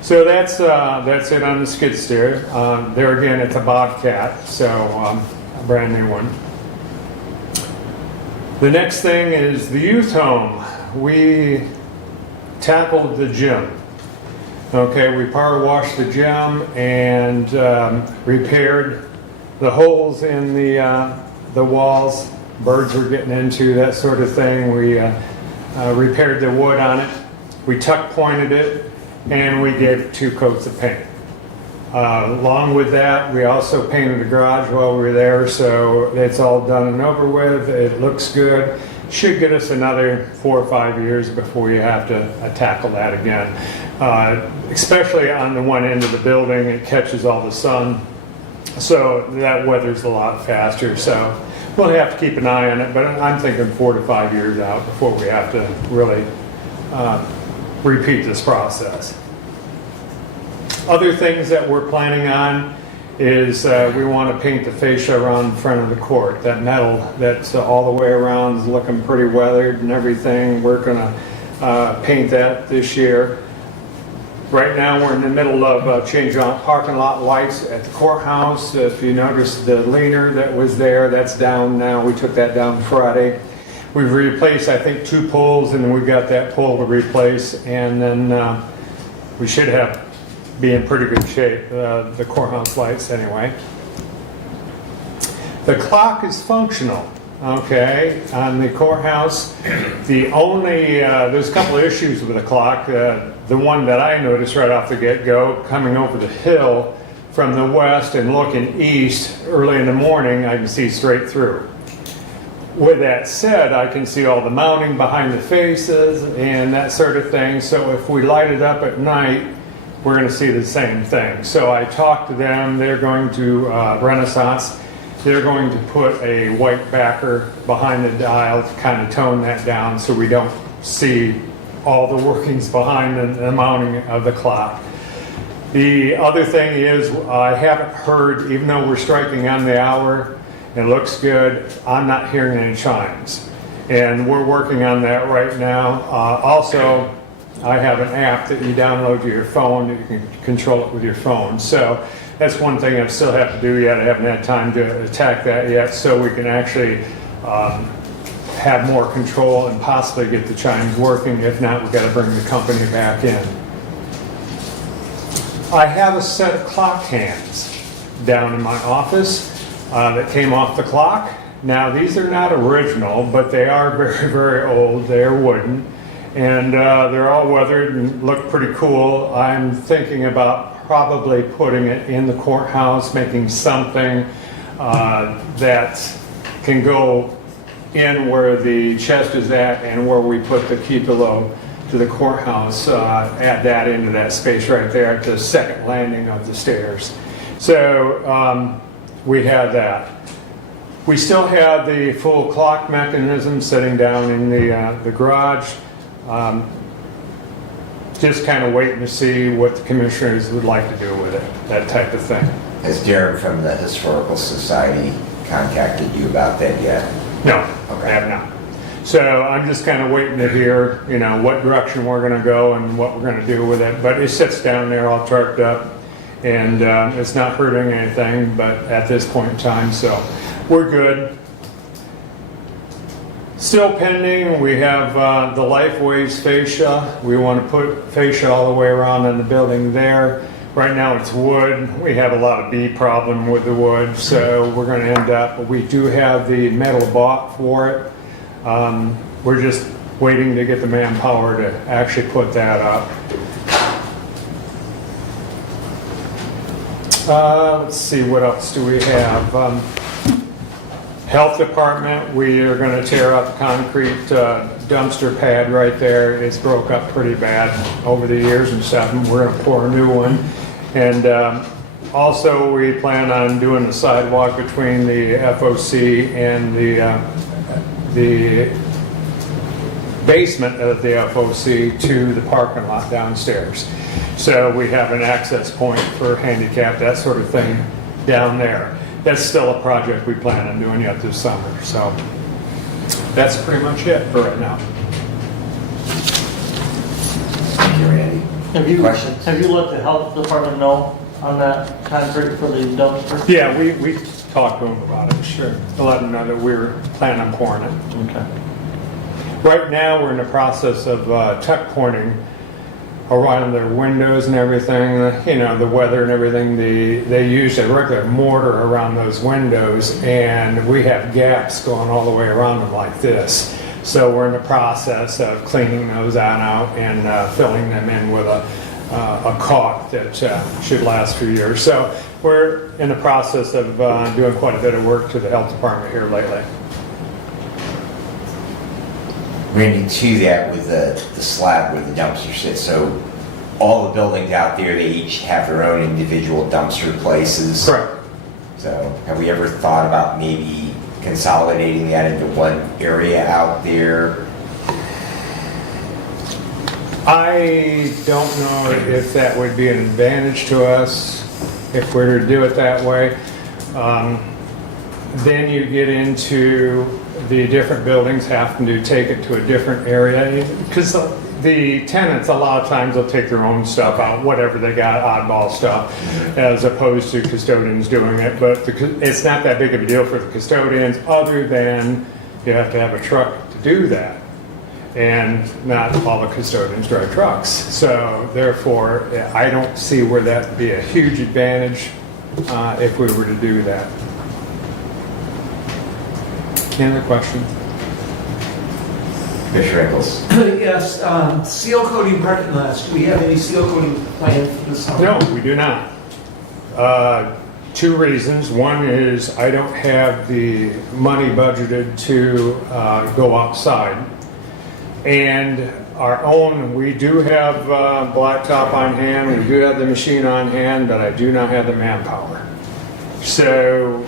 So that's it on the skid steer. There again, it's a Bobcat, so a brand new one. The next thing is the youth home. We tackled the gym. Okay, we power washed the gym and repaired the holes in the walls. Birds were getting into, that sort of thing. We repaired the wood on it. We tuck pointed it, and we gave it 2 coats of paint. Along with that, we also painted the garage while we were there, so it's all done and over with. It looks good. Should get us another 4 or 5 years before we have to tackle that again. Especially on the one end of the building, it catches all the sun, so that weathers a lot faster. So we'll have to keep an eye on it, but I'm thinking 4 to 5 years out before we have to really repeat this process. Other things that we're planning on is we want to paint the fascia around the front of the court. That metal that's all the way around is looking pretty weathered and everything. We're going to paint that this year. Right now we're in the middle of changing out parking lot lights at the courthouse. If you notice the leaner that was there, that's down now. We took that down Friday. We've replaced, I think, 2 poles, and then we've got that pole to replace, and then we should be in pretty good shape, the courthouse lights anyway. The clock is functional, okay, on the courthouse. The only, there's a couple of issues with the clock. The one that I noticed right off the get-go, coming over the hill from the west and looking east early in the morning, I can see straight through. With that said, I can see all the mounting behind the faces and that sort of thing, so if we light it up at night, we're going to see the same thing. So I talked to them. They're going to Renaissance. They're going to put a white backer behind the dial to kind of tone that down so we don't see all the workings behind the mounting of the clock. The other thing is I haven't heard, even though we're striking on the hour, it looks good, I'm not hearing any chimes. And we're working on that right now. Also, I have an app that you download to your phone that you can control it with your phone. So that's one thing I still have to do yet. I haven't had time to attack that yet, so we can actually have more control and possibly get the chimes working. If not, we've got to bring the company back in. I have a set of clock hands down in my office that came off the clock. Now, these are not original, but they are very, very old. They're wooden. And they're all weathered and look pretty cool. I'm thinking about probably putting it in the courthouse, making something that can go in where the chest is at and where we put the key pillow to the courthouse, add that into that space right there at the second landing of the stairs. So we have that. We still have the full clock mechanism sitting down in the garage. Just kind of waiting to see what the commissioners would like to do with it, that type of thing. Has Darren from the Historical Society contacted you about that yet? No, Okay. I have not. So I'm just kind of waiting to hear, you know, what direction we're going to go and what we're going to do with it. But it sits down there all tarped up, and it's not hurting anything, but at this point in time, so we're good. Still pending, we have the Lifeways fascia. We want to put fascia all the way around in the building there. Right now it's wood. We have a lot of bee problem with the wood, so we're going to end up, we do have the metal bought for it. We're just waiting to get the manpower to actually put that up. Let's see, what else do we have? Health department, we are going to tear out the concrete dumpster pad right there. It's broke up pretty bad over the years and stuff, and we're going to pour a new one. And also we plan on doing the sidewalk between the FOC and the basement of the FOC to the parking lot downstairs. So we have an access point for handicap, that sort of thing down there. That's still a project we plan on doing yet this summer. So that's pretty much it for right now. Thank you, Randy. Questions? Have you let the health department know on that concrete for the dumpster? Yeah, we talked to them about it, sure. To let them know that we're planning on pouring it. Okay. Right now, we're in the process of tuck pointing around their windows and everything, the weather and everything, they use a regular mortar around those windows, and we have gaps going all the way around them like this. So we're in the process of cleaning those out and filling them in with a caulk that should last for years. So we're in the process of doing quite a bit of work to the health department here lately. Randy, to that with the slab where the dumpster sits, so all the buildings out there, they each have their own individual dumpster places? Correct. So have we ever thought about maybe consolidating that into one area out there? I don't know if that would be an advantage to us if we were to do it that way. Then you get into the different buildings having to take it to a different area, because the tenants a lot of times will take their own stuff out, whatever they got, oddball stuff, as opposed to custodians doing it. But it's not that big of a deal for the custodians, other than you have to have a truck to do that. And not all the custodians drive trucks. So therefore, I don't see where that would be a huge advantage if we were to do that. Any other questions? Commissioner Eccles? Yes, seal coating parking lots. Do we have any seal coating planned for the summer? No, we do not. Two reasons. One is I don't have the money budgeted to go outside. And our own, we do have blacktop on hand, we do have the machine on hand, but I do not have the manpower. So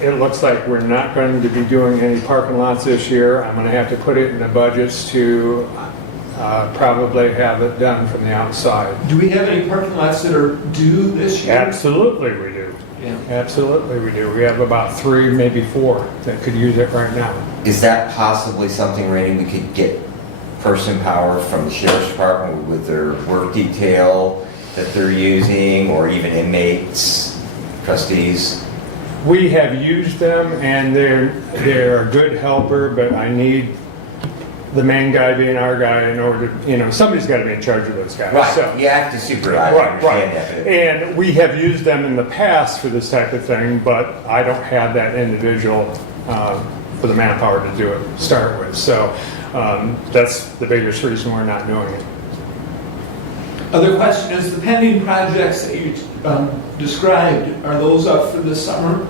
it looks like we're not going to be doing any parking lots this year. I'm going to have to put it in the budgets to probably have it done from the outside. Do we have any parking lots that are due this year? Absolutely we do. Yeah. Absolutely we do. We have about 3, maybe 4 that could use it right now. Is that possibly something, Randy, we could get person power from the sheriff's department with their work detail that they're using, or even inmates, trustees? We have used them, and they're a good helper, but I need the main guy being our guy in order to, somebody's got to be in charge of those guys. Right, So, you have to supervise, I right. understand that. And we have used them in the past for this type of thing, but I don't have that individual for the manpower to do it to start with. So that's the biggest reason we're not doing it. Other question is, the pending projects that you described, are those up for this summer?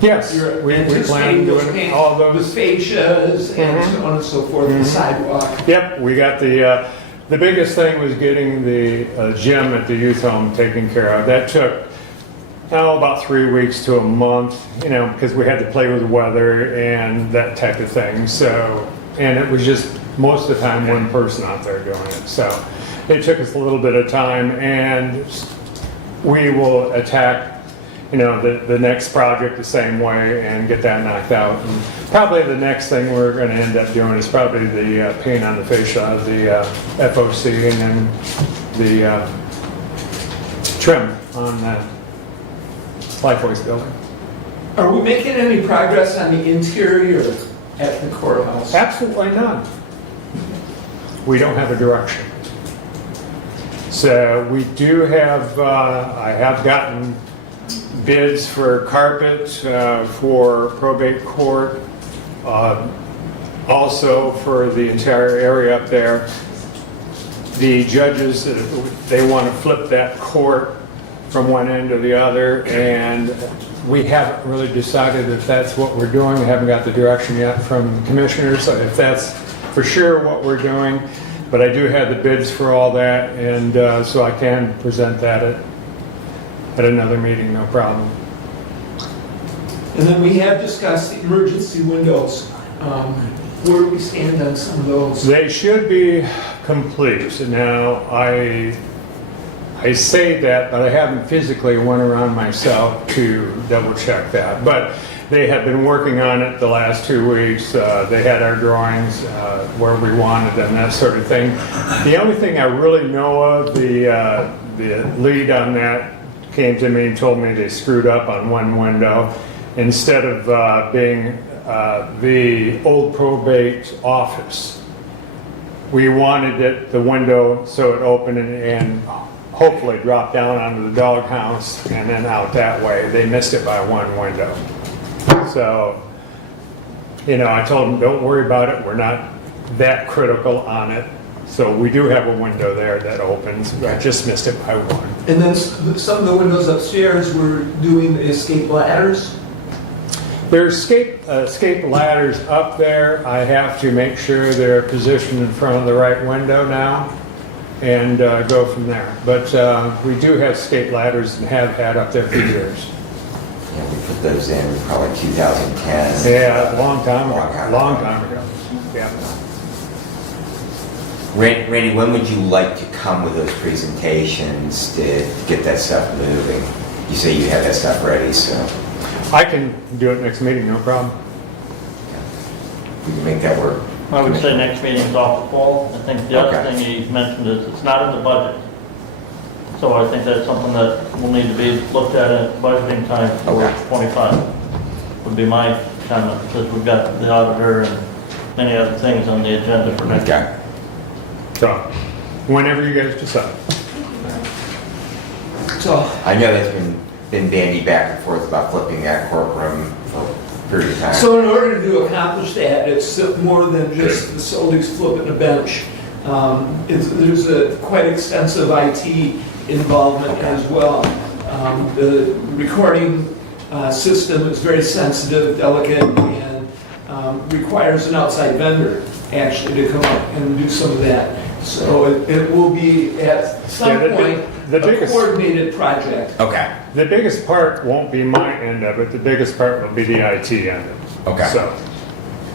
Yes, You're we plan on anticipating those doing paint all with those. fascias and Mhm. so on and so forth, the sidewalk. Yep, we got the biggest thing was getting the gym at the youth home taken care of. That took, about 3 weeks to a month, because we had to play with the weather and that type of thing. So, and it was just most of the time one person out there doing it. So it took us a little bit of time, and we will attack the next project the same way and get that knocked out. And probably the next thing we're going to end up doing is probably the paint on the fascia, the FOC, and then the trim on the Lifeways building. Are we making any progress on the interior at the courthouse? Absolutely none. We don't have a direction. So we do have, I have gotten bids for carpet for probate court, also for the entire area up there. The judges, they want to flip that court from one end to the other, and we haven't really decided if that's what we're doing. We haven't got the direction yet from the commissioners, so if that's for sure what we're doing. But I do have the bids for all that, and so I can present that at another meeting, no problem. And then we have discussed the emergency windows. Where do we stand on some of those? They should be complete. Now, I say that, but I haven't physically went around myself to double check that. But they have been working on it the last 2 weeks. They had our drawings where we wanted them, that sort of thing. The only thing I really know of, the lead on that came to me and told me they screwed up on one window. Instead of being the old probate office, we wanted the window so it opened and hopefully drop down onto the doghouse and then out that way. They missed it by one window. So, I told them, don't worry about it. We're not that critical on it. So we do have a window there that opens. I just missed it by one. And then some of the windows upstairs were doing escape ladders. There's escape ladders up there. I have to make sure they're positioned in front of the right window now and go from there. But we do have escape ladders and have had up there for years. Yeah, we put those in probably 2010. Yeah, a long time ago. Yeah. Randy, when would you like to come with those presentations to get that stuff moving? You say you have that stuff ready, so I can do it next meeting, no problem. we can make that work. I would say next meeting's off the fall. I think the other Okay. thing you mentioned is it's not in the budget. So I think that's something that will need to be looked at budgeting time for Okay. 25, would be my comment, because we've got the auditor and many other things on the agenda for next. Okay. So, whenever you guys decide. So, I know that's been bandied back and forth about flipping that courtroom for a period of time. so in order to accomplish that, it's more than just facilities flipping a bench. There's a quite extensive IT involvement as well. The recording system is very sensitive, delicate, and requires an outside vendor actually to come up and do some of that. So it will be at some point the a biggest- coordinated project. Okay. The biggest part won't be my end of it, the biggest part will be the IT end of it. Okay. So,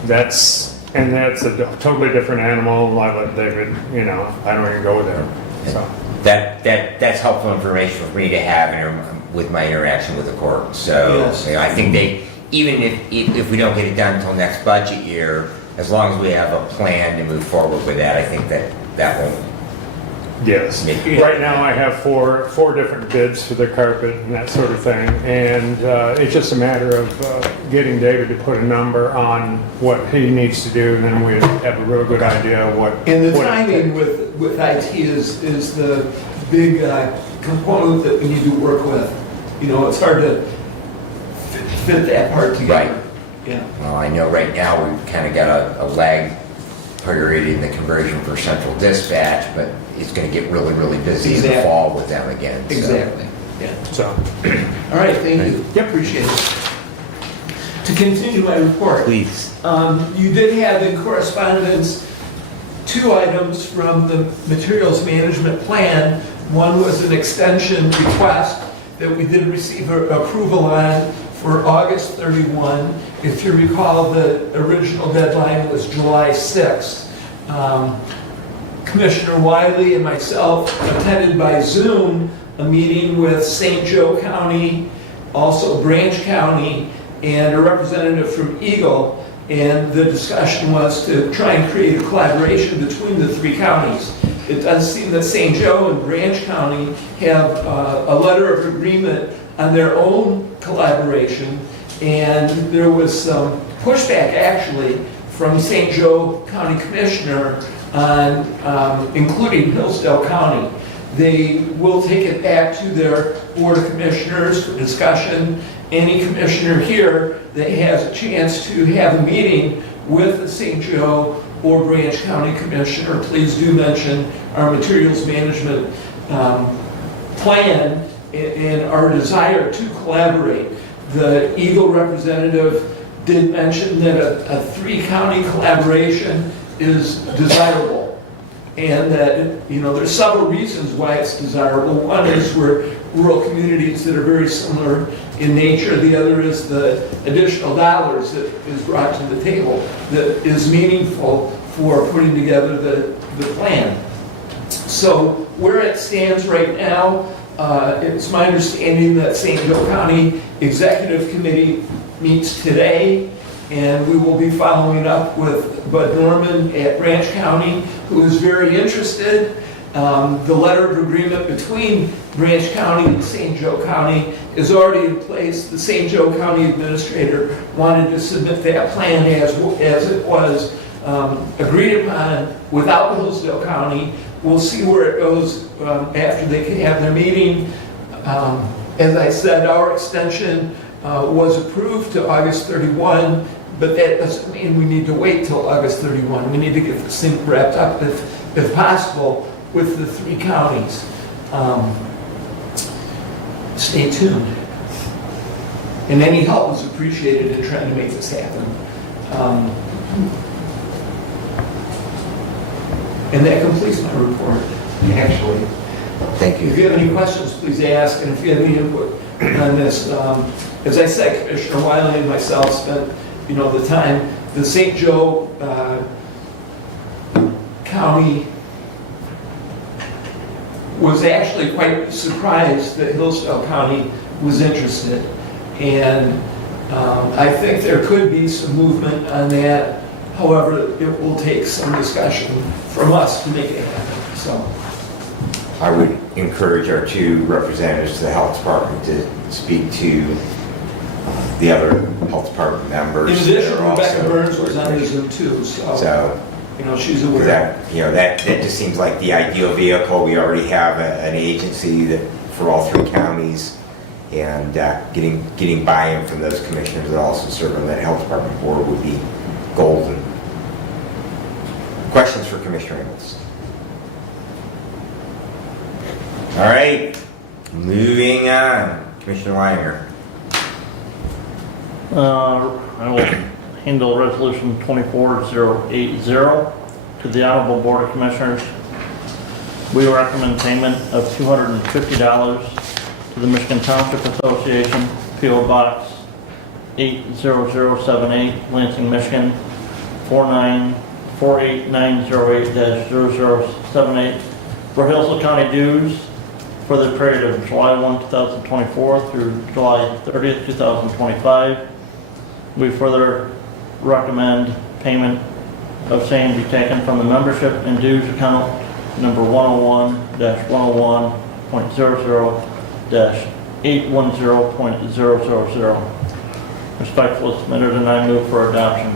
that's a totally different animal, I let David, I don't even go there, so. That's helpful information for me to have with my interaction with the court. So Yes. I think even if we don't get it done until next budget year, as long as we have a plan to move forward with that, I think that won't. Yes. Yeah. Right now I have four different bids for the carpet and that sort of thing, and it's just a matter of getting David to put a number on what he needs to do, and then we have a real good idea of what. And the what it timing takes. with IT is the big component that we need to work with. It's hard to fit that part together. Right. Yeah. Well, I know right now we've kind of got a lag period in the conversion for central dispatch, but it's going to get really, really busy in the Exactly. fall with them again. so. Exactly. Yeah. So, All right, thank you. Yep. Appreciate it. To continue my report. Please. You did have in correspondence 2 items from the materials management plan. One was an extension request that we did receive approval on for August 31. If you recall, the original deadline was July 6th. Commissioner Wiley and myself attended by Zoom a meeting with St. Joe County, also Branch County, and a representative from Eagle. And the discussion was to try and create a collaboration between the 3 counties. It does seem that St. Joe and Branch County have a letter of agreement on their own collaboration, and there was some pushback actually from St. Joe County Commissioner on including Hillsdale County. They will take it back to their Board of Commissioners for discussion. Any commissioner here that has a chance to have a meeting with the St. Joe or Branch County Commissioner, please do mention our materials management plan and our desire to collaborate. The Eagle representative did mention that a 3-county collaboration is desirable. And that, there's several reasons why it's desirable. One is we're rural communities that are very similar in nature. The other is the additional dollars that is brought to the table that is meaningful for putting together the plan. So where it stands right now, it's my understanding that St. Joe County Executive Committee meets today, and we will be following up with Bud Norman at Branch County, who is very interested. The letter of agreement between Branch County and St. Joe County is already in place. The St. Joe County Administrator wanted to submit that plan as it was agreed upon without Hillsdale County. We'll see where it goes after they can have their meeting. As I said, our extension was approved to August 31, but that doesn't mean we need to wait till August 31. We need to get this thing wrapped up, if possible, with the 3 counties. Stay tuned. And any help is appreciated in trying to make this happen. And that completes my report, actually. Thank you. If you have any questions, please ask, and if you have any input on this, as I said, Commissioner Wiley and myself spent, the time. The St. Joe County was actually quite surprised that Hillsdale County was interested, and I think there could be some movement on that. However, it will take some discussion from us to make it happen. So. I would encourage our 2 representatives to the health department to speak to the other health department members. In addition, that are Rebecca also- Burns was on the Zoom too, so, So, she's aware. that just seems like the ideal vehicle. We already have an agency that, for all 3 counties, and getting buy-in from those commissioners that also serve on that health department board would be golden. Questions for Commissioner Ingles? All right, moving on. Commissioner Weininger. I will handle Resolution 24080 to the Honorable Board of Commissioners. We recommend payment of $250 to the Michigan Township Association, P.O. Box 80078, Lansing, Michigan 48908-0078 for Hillsdale County dues for the period of July 1, 2024 through July 30th, 2025. We further recommend payment of same be taken from the membership and dues account number 101-101.00-810.000. Respectfully submitted, and I move for adoption.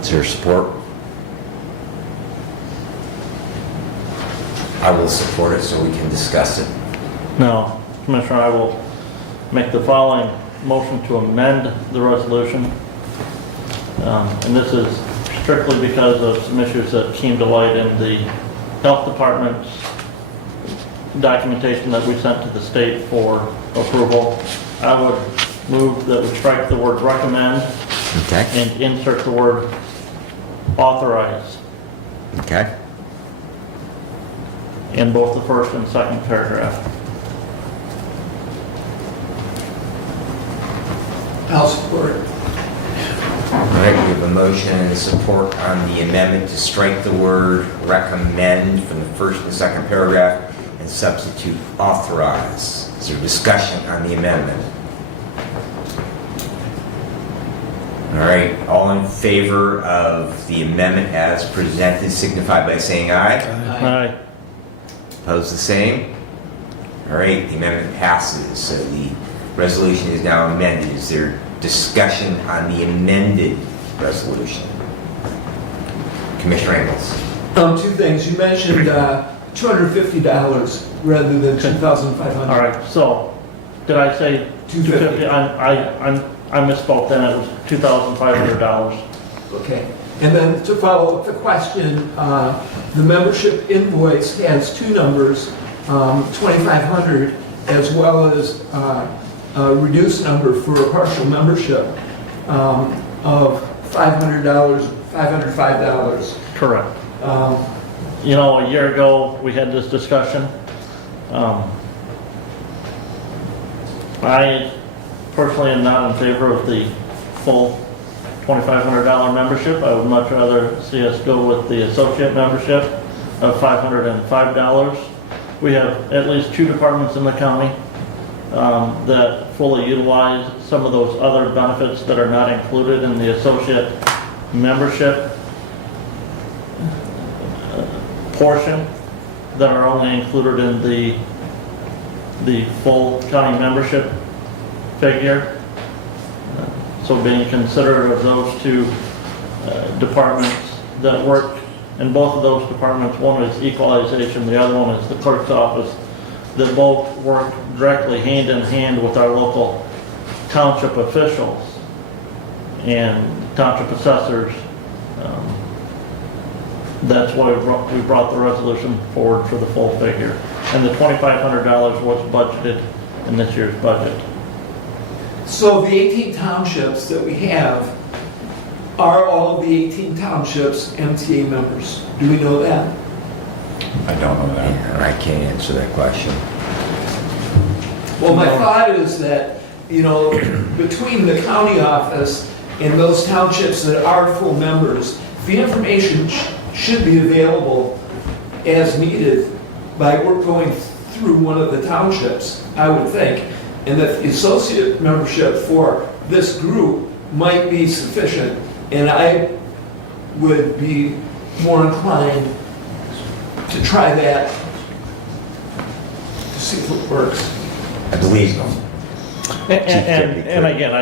Is there support? I will support it so we can discuss it. Now, Commissioner, I will make the following motion to amend the resolution. And this is strictly because of some issues that came to light in the health department's documentation that we sent to the state for approval. I would move that we strike the word recommend Okay. and insert the word authorize Okay. in both the first and second paragraph. I'll support it. All right, we have a motion and support on the amendment to strike the word recommend from the first and second paragraph and substitute authorize. Is there discussion on the amendment? All right, all in favor of the amendment as presented signify by saying aye. Aye. Opposed, the same? All right, the amendment passes, so the resolution is now amended. Is there discussion on the amended resolution? Commissioner Ingles. 2 things. You mentioned $250 rather than $2,500. All right, so did I say 250? I misspoke then, it was $2,500. Okay. And then to follow up the question, the membership invoice has 2 numbers, $2,500 as well as a reduced number for a partial membership of $505. Correct. A year ago, we had this discussion. I personally am not in favor of the full $2,500 membership. I would much rather see us go with the associate membership of $505. We have at least 2 departments in the county that fully utilize some of those other benefits that are not included in the associate membership portion that are only included in the full county membership figure. So being considerate of those 2 departments that work in both of those departments. One is equalization, the other one is the clerk's office, that both work directly hand in hand with our local township officials and township assessors. That's why we brought the resolution forward for the full figure. And the $2,500 was budgeted in this year's budget. So the 18 townships that we have, are all of the 18 townships MTA members? Do we know that? I don't know that. I can't answer that question. Well, my thought is that, you know, between the county office and those townships that are full members, the information should be available as needed by work going through one of the townships, I would think. And that the associate membership for this group might be sufficient. And I would be more inclined to try that, to see if it works. I believe so. And again,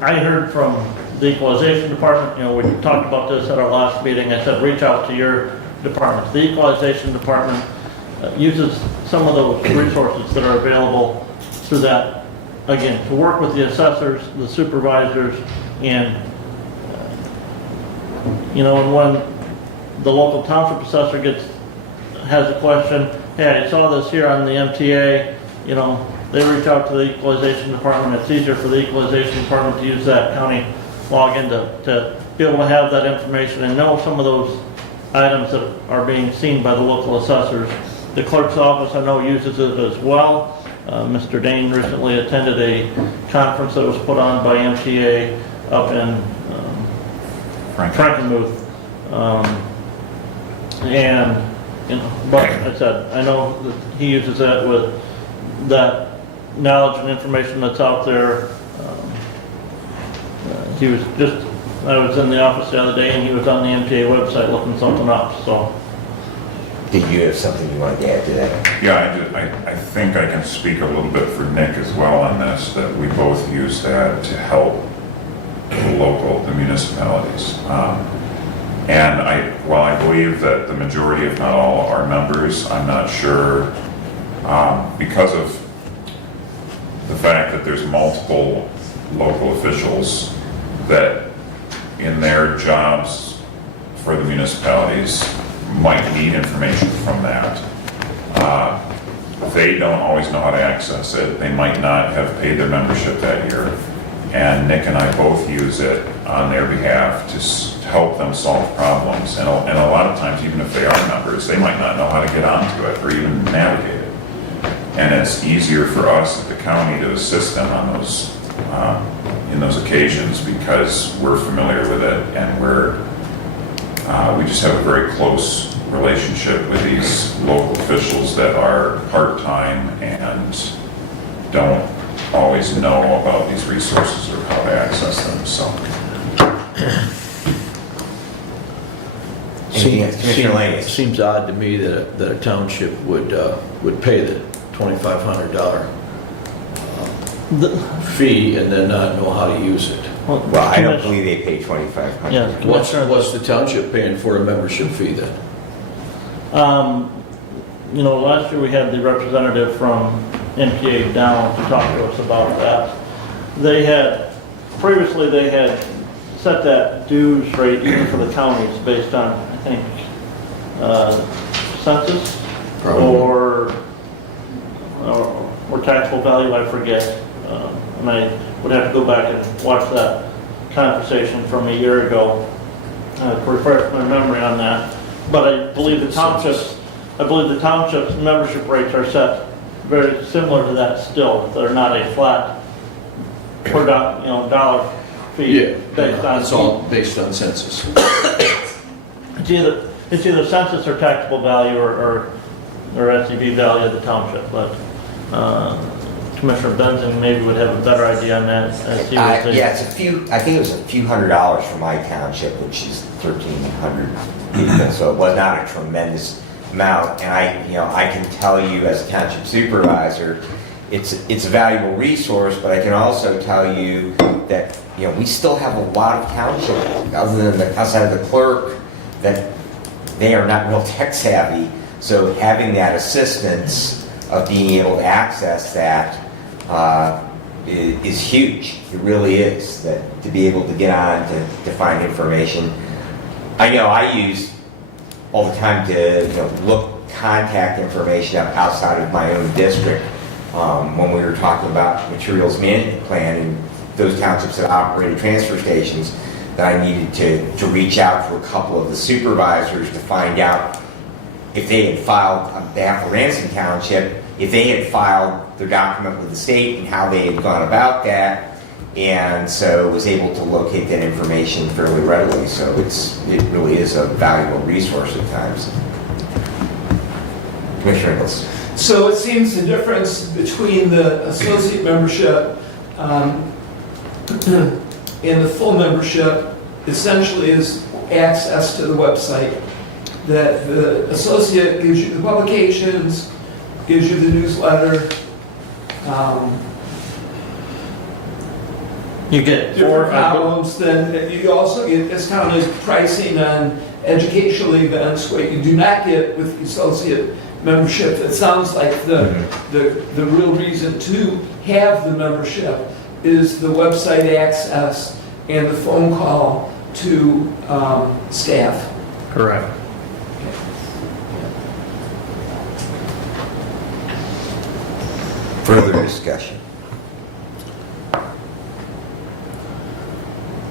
I heard from the equalization department, you know, we talked about this at our last meeting. I said, reach out to your department. The equalization department uses some of those resources that are available through that, again, to work with the assessors, the supervisors, and, you know, and when the local township assessor has a question, hey, I saw this here on the MTA, you know, they reach out to the equalization department. It's easier for the equalization department to use that county login to be able to have that information and know some of those items that are being seen by the local assessors. The clerk's office, I know, uses it as well. Mr. Dane recently attended a conference that was put on by MTA up in Frankenmuth. And, you know, but I said, I know that he uses that with that knowledge and information that's out there. I was in the office the other day and he was on the MTA website looking something up, so. Did you have something you wanted to add to that? Yeah, I think I can speak a little bit for Nick as well on this, that we both use that to help the municipalities. And while I believe that the majority, if not all, are members, I'm not sure, because of the fact that there's multiple local officials that in their jobs for the municipalities might need information from that. They don't always know how to access it. They might not have paid their membership that year. And Nick and I both use it on their behalf to help them solve problems. And a lot of times, even if they are members, they might not know how to get onto it or even navigate it. And it's easier for us at the county to assist them on those, in those occasions because we're familiar with it and we just have a very close relationship with these local officials that are part-time and don't always know about these resources or how to access them, so. Commissioner Lane. Seems odd to me that a township would pay the $2,500 fee and then not know how to use it. Well, I don't believe they pay $2,500. Yeah, What's the township paying for a membership fee then? You know, last year we had the representative from MTA down to talk to us about that. Previously they had set that dues rate even for the counties based on, I think, census or taxable value, I forget. And I would have to go back and watch that conversation from a year ago to refresh my memory on that. But I believe the townships membership rates are set very similar to that still. They're not a flat per dollar fee based on. It's all based on census. It's either census or taxable value or SEV value of the township, but Commissioner Benzing maybe would have a better idea on that. Yeah, it's I think it was a few $100s for my township, which is 1,300 people, so it was not a tremendous amount. And I can tell you as a township supervisor it's a valuable resource, but I can also tell you that, we still have a lot of townships, other than outside of the clerk, that they are not real tech savvy. So having that assistance of being able to access that is huge. It really is, that to be able to get on to find information. I know I use all the time to look contact information up outside of my own district. When we were talking about materials management plan and those townships that operated transfer stations, that I needed to reach out to a couple of the supervisors to find out if they had filed on behalf of Ransom Township, if they had filed their document with the state and how they had gone about that, and so was able to locate that information fairly readily. So it really is a valuable resource at times. Commissioner Ingles. So it seems the difference between the associate membership and the full membership essentially is access to the website. That the associate gives you the publications, gives you the newsletter, You get different columns. Then you also get discounted pricing on educational events, what you do not get with the associate membership. It sounds like the real reason to have the membership is the website access and the phone call to staff. Correct. Further discussion.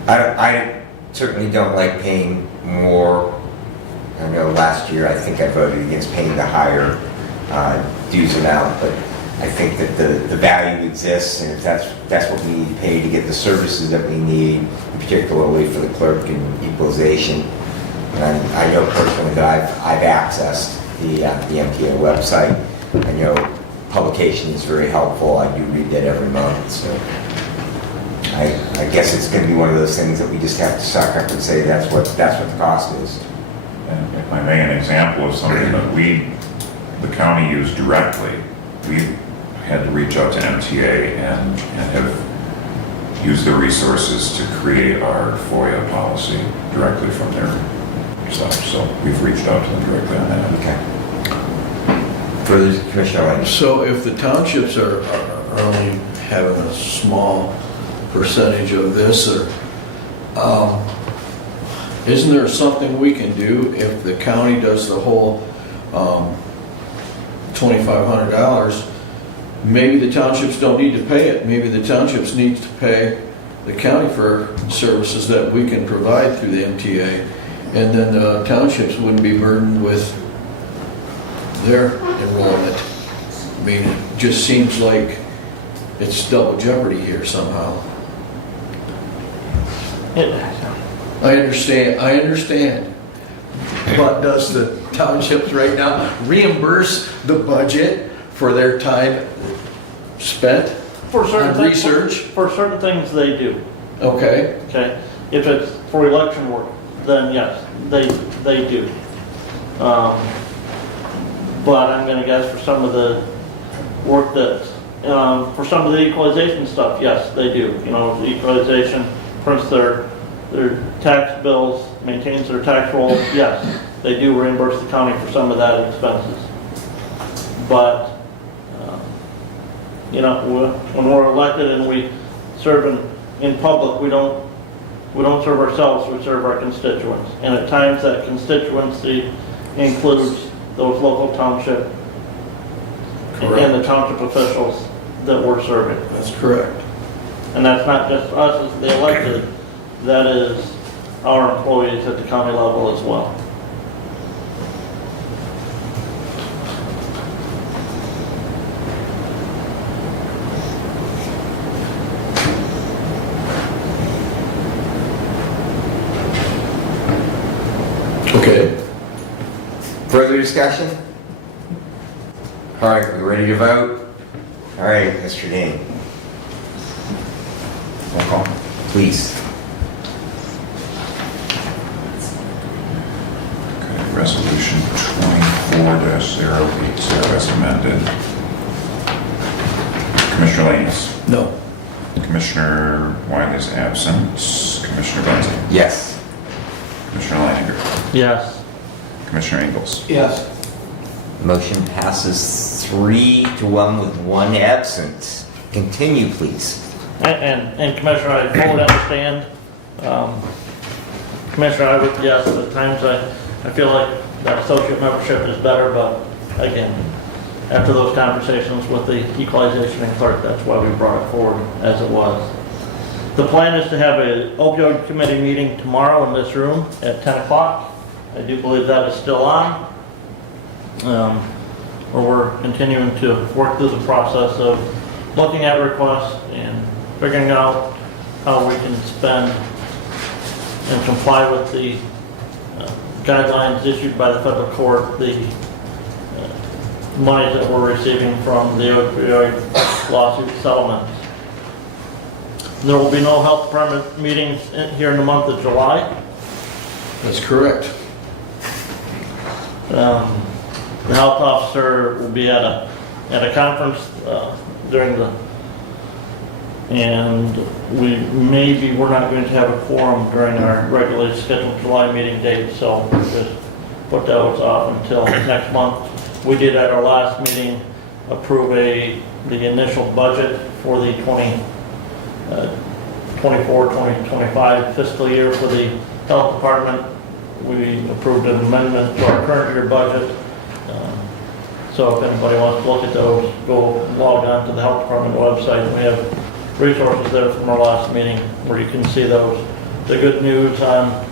I certainly don't like paying more. I know last year I think I voted against paying the higher dues amount, but I think that the value exists, and if that's what we need to pay to get the services that we need, particularly for the clerk and equalization. And I know personally that I've accessed the MTA website. I know publication is very helpful. I do read that every month, so I guess it's going to be one of those things that we just have to suck up and say that's what the cost is. And if I may, an example of something that the county used directly, we had to reach out to MTA and have used the resources to create our FOIA policy directly from their stuff. So we've reached out to them directly on that. Okay. Further, Commissioner Lynch. So if the townships are only having a small percentage of this, or isn't there something we can do if the county does the whole $2,500? Maybe the townships don't need to pay it. Maybe the townships need to pay the county for services that we can provide through the MTA, and then the townships wouldn't be burdened with their enrollment. I mean, it just seems like it's double jeopardy here somehow. I understand. But does the townships right now reimburse the budget for their time spent For certain on things, research? For certain things, they do. Okay, Okay, if it's for election work, then yes, they do. But I'm gonna guess for some of the work that, for some of the equalization stuff, yes, they do. The equalization prints their tax bills, maintains their tax rolls, yes, they do reimburse the county for some of that expenses. But, when we're elected and we serve in public, we don't serve ourselves, we serve our constituents. And at times that constituency includes those local township and the township officials that we're serving. that's correct. And that's not just us as the elected, that is our employees at the county level as well. Okay. Further discussion? All right, we ready to vote? All right, Mr. Dean. Roll call, please. Okay, resolution 24-080 as amended. Commissioner Lanus. No. Commissioner Wiley's absent. Commissioner Benzing. Yes. Commissioner Leininger. Yes. Commissioner Ingles. Yes. Motion passes 3-1 with one absent. Continue, please. And Commissioner, I fully understand. Commissioner, I would, yes, at times I feel like that associate membership is better, but again, after those conversations with the equalization and clerk, that's why we brought it forward as it was. The plan is to have an opioid committee meeting tomorrow in this room at 10 o'clock. I do believe that is still on. Where we're continuing to work through the process of looking at requests and figuring out how we can spend and comply with the guidelines issued by the federal court, the money that we're receiving from the opioid lawsuit settlements. There will be no health department meetings here in the month of July. That's correct. The health officer will be at a conference during the, and we're not going to have a quorum during our regularly scheduled July meeting date, so just put those off until next month. We did at our last meeting approve the initial budget for the 2024-2025 fiscal year for the health department. We approved an amendment to our current year budget. So if anybody wants to look at those, go log on to the health department website. We have resources there from our last meeting where you can see those. The good news on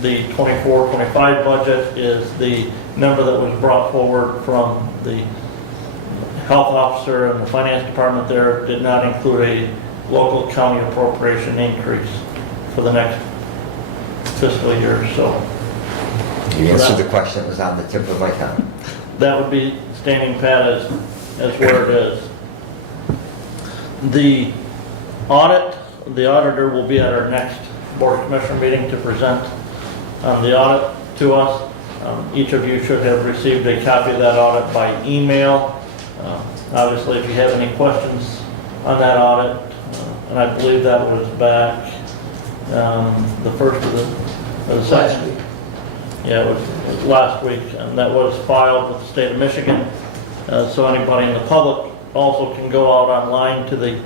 the 24-25 budget is the number that was brought forward from the health officer and the finance department there did not include a local county appropriation increase for the next fiscal year. So You answered the question that was on the tip of my tongue. that would be standing pat as where it is. The auditor will be at our next Board of Commissioner meeting to present the audit to us. Each of you should have received a copy of that audit by email. Obviously, if you have any questions on that audit, and I believe that was back the first of the second. Yeah, it was last week, and that was filed with the state of Michigan. So anybody in the public also can go out online to the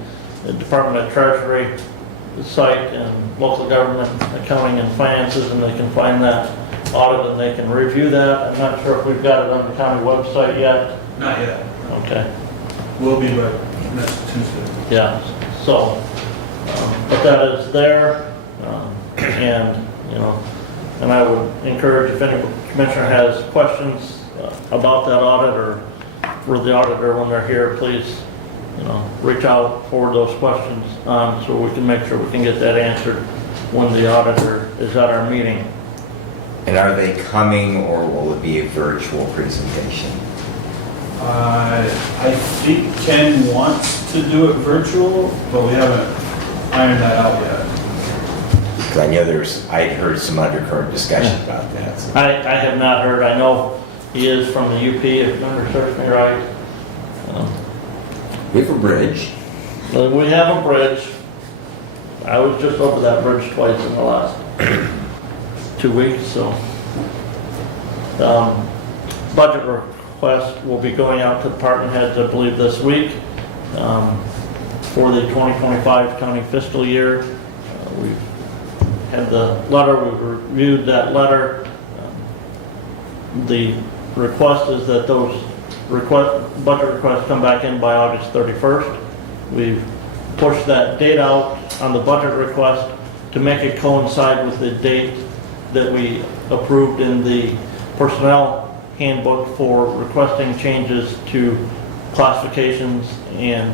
Department of Treasury site and local government accounting and finances, and they can find that audit and they can review that. I'm not sure if we've got it on the county website yet. Not yet. Okay. We'll be ready next Tuesday. Yeah. So, but that is there, and and I would encourage if any commissioner has questions about that audit or for the auditor when they're here, please, reach out, forward those questions on so we can make sure we can get that answered when the auditor is at our meeting. And are they coming, or will it be a virtual presentation? I think Ken wants to do it virtual, but we haven't ironed that out yet. Because I know I'd heard some undercurrent discussion about that. So. I have not heard. I know he is from the UP, if memory serves me right. We have a bridge. We have a bridge. I was just over that bridge twice in the last 2 weeks, so. Budget request will be going out to department heads, I believe, this week for the 2025 county fiscal year. We've had the letter, we've reviewed that letter. The request is that those budget requests come back in by August 31st. We've pushed that date out on the budget request to make it coincide with the date that we approved in the personnel handbook for requesting changes to classifications and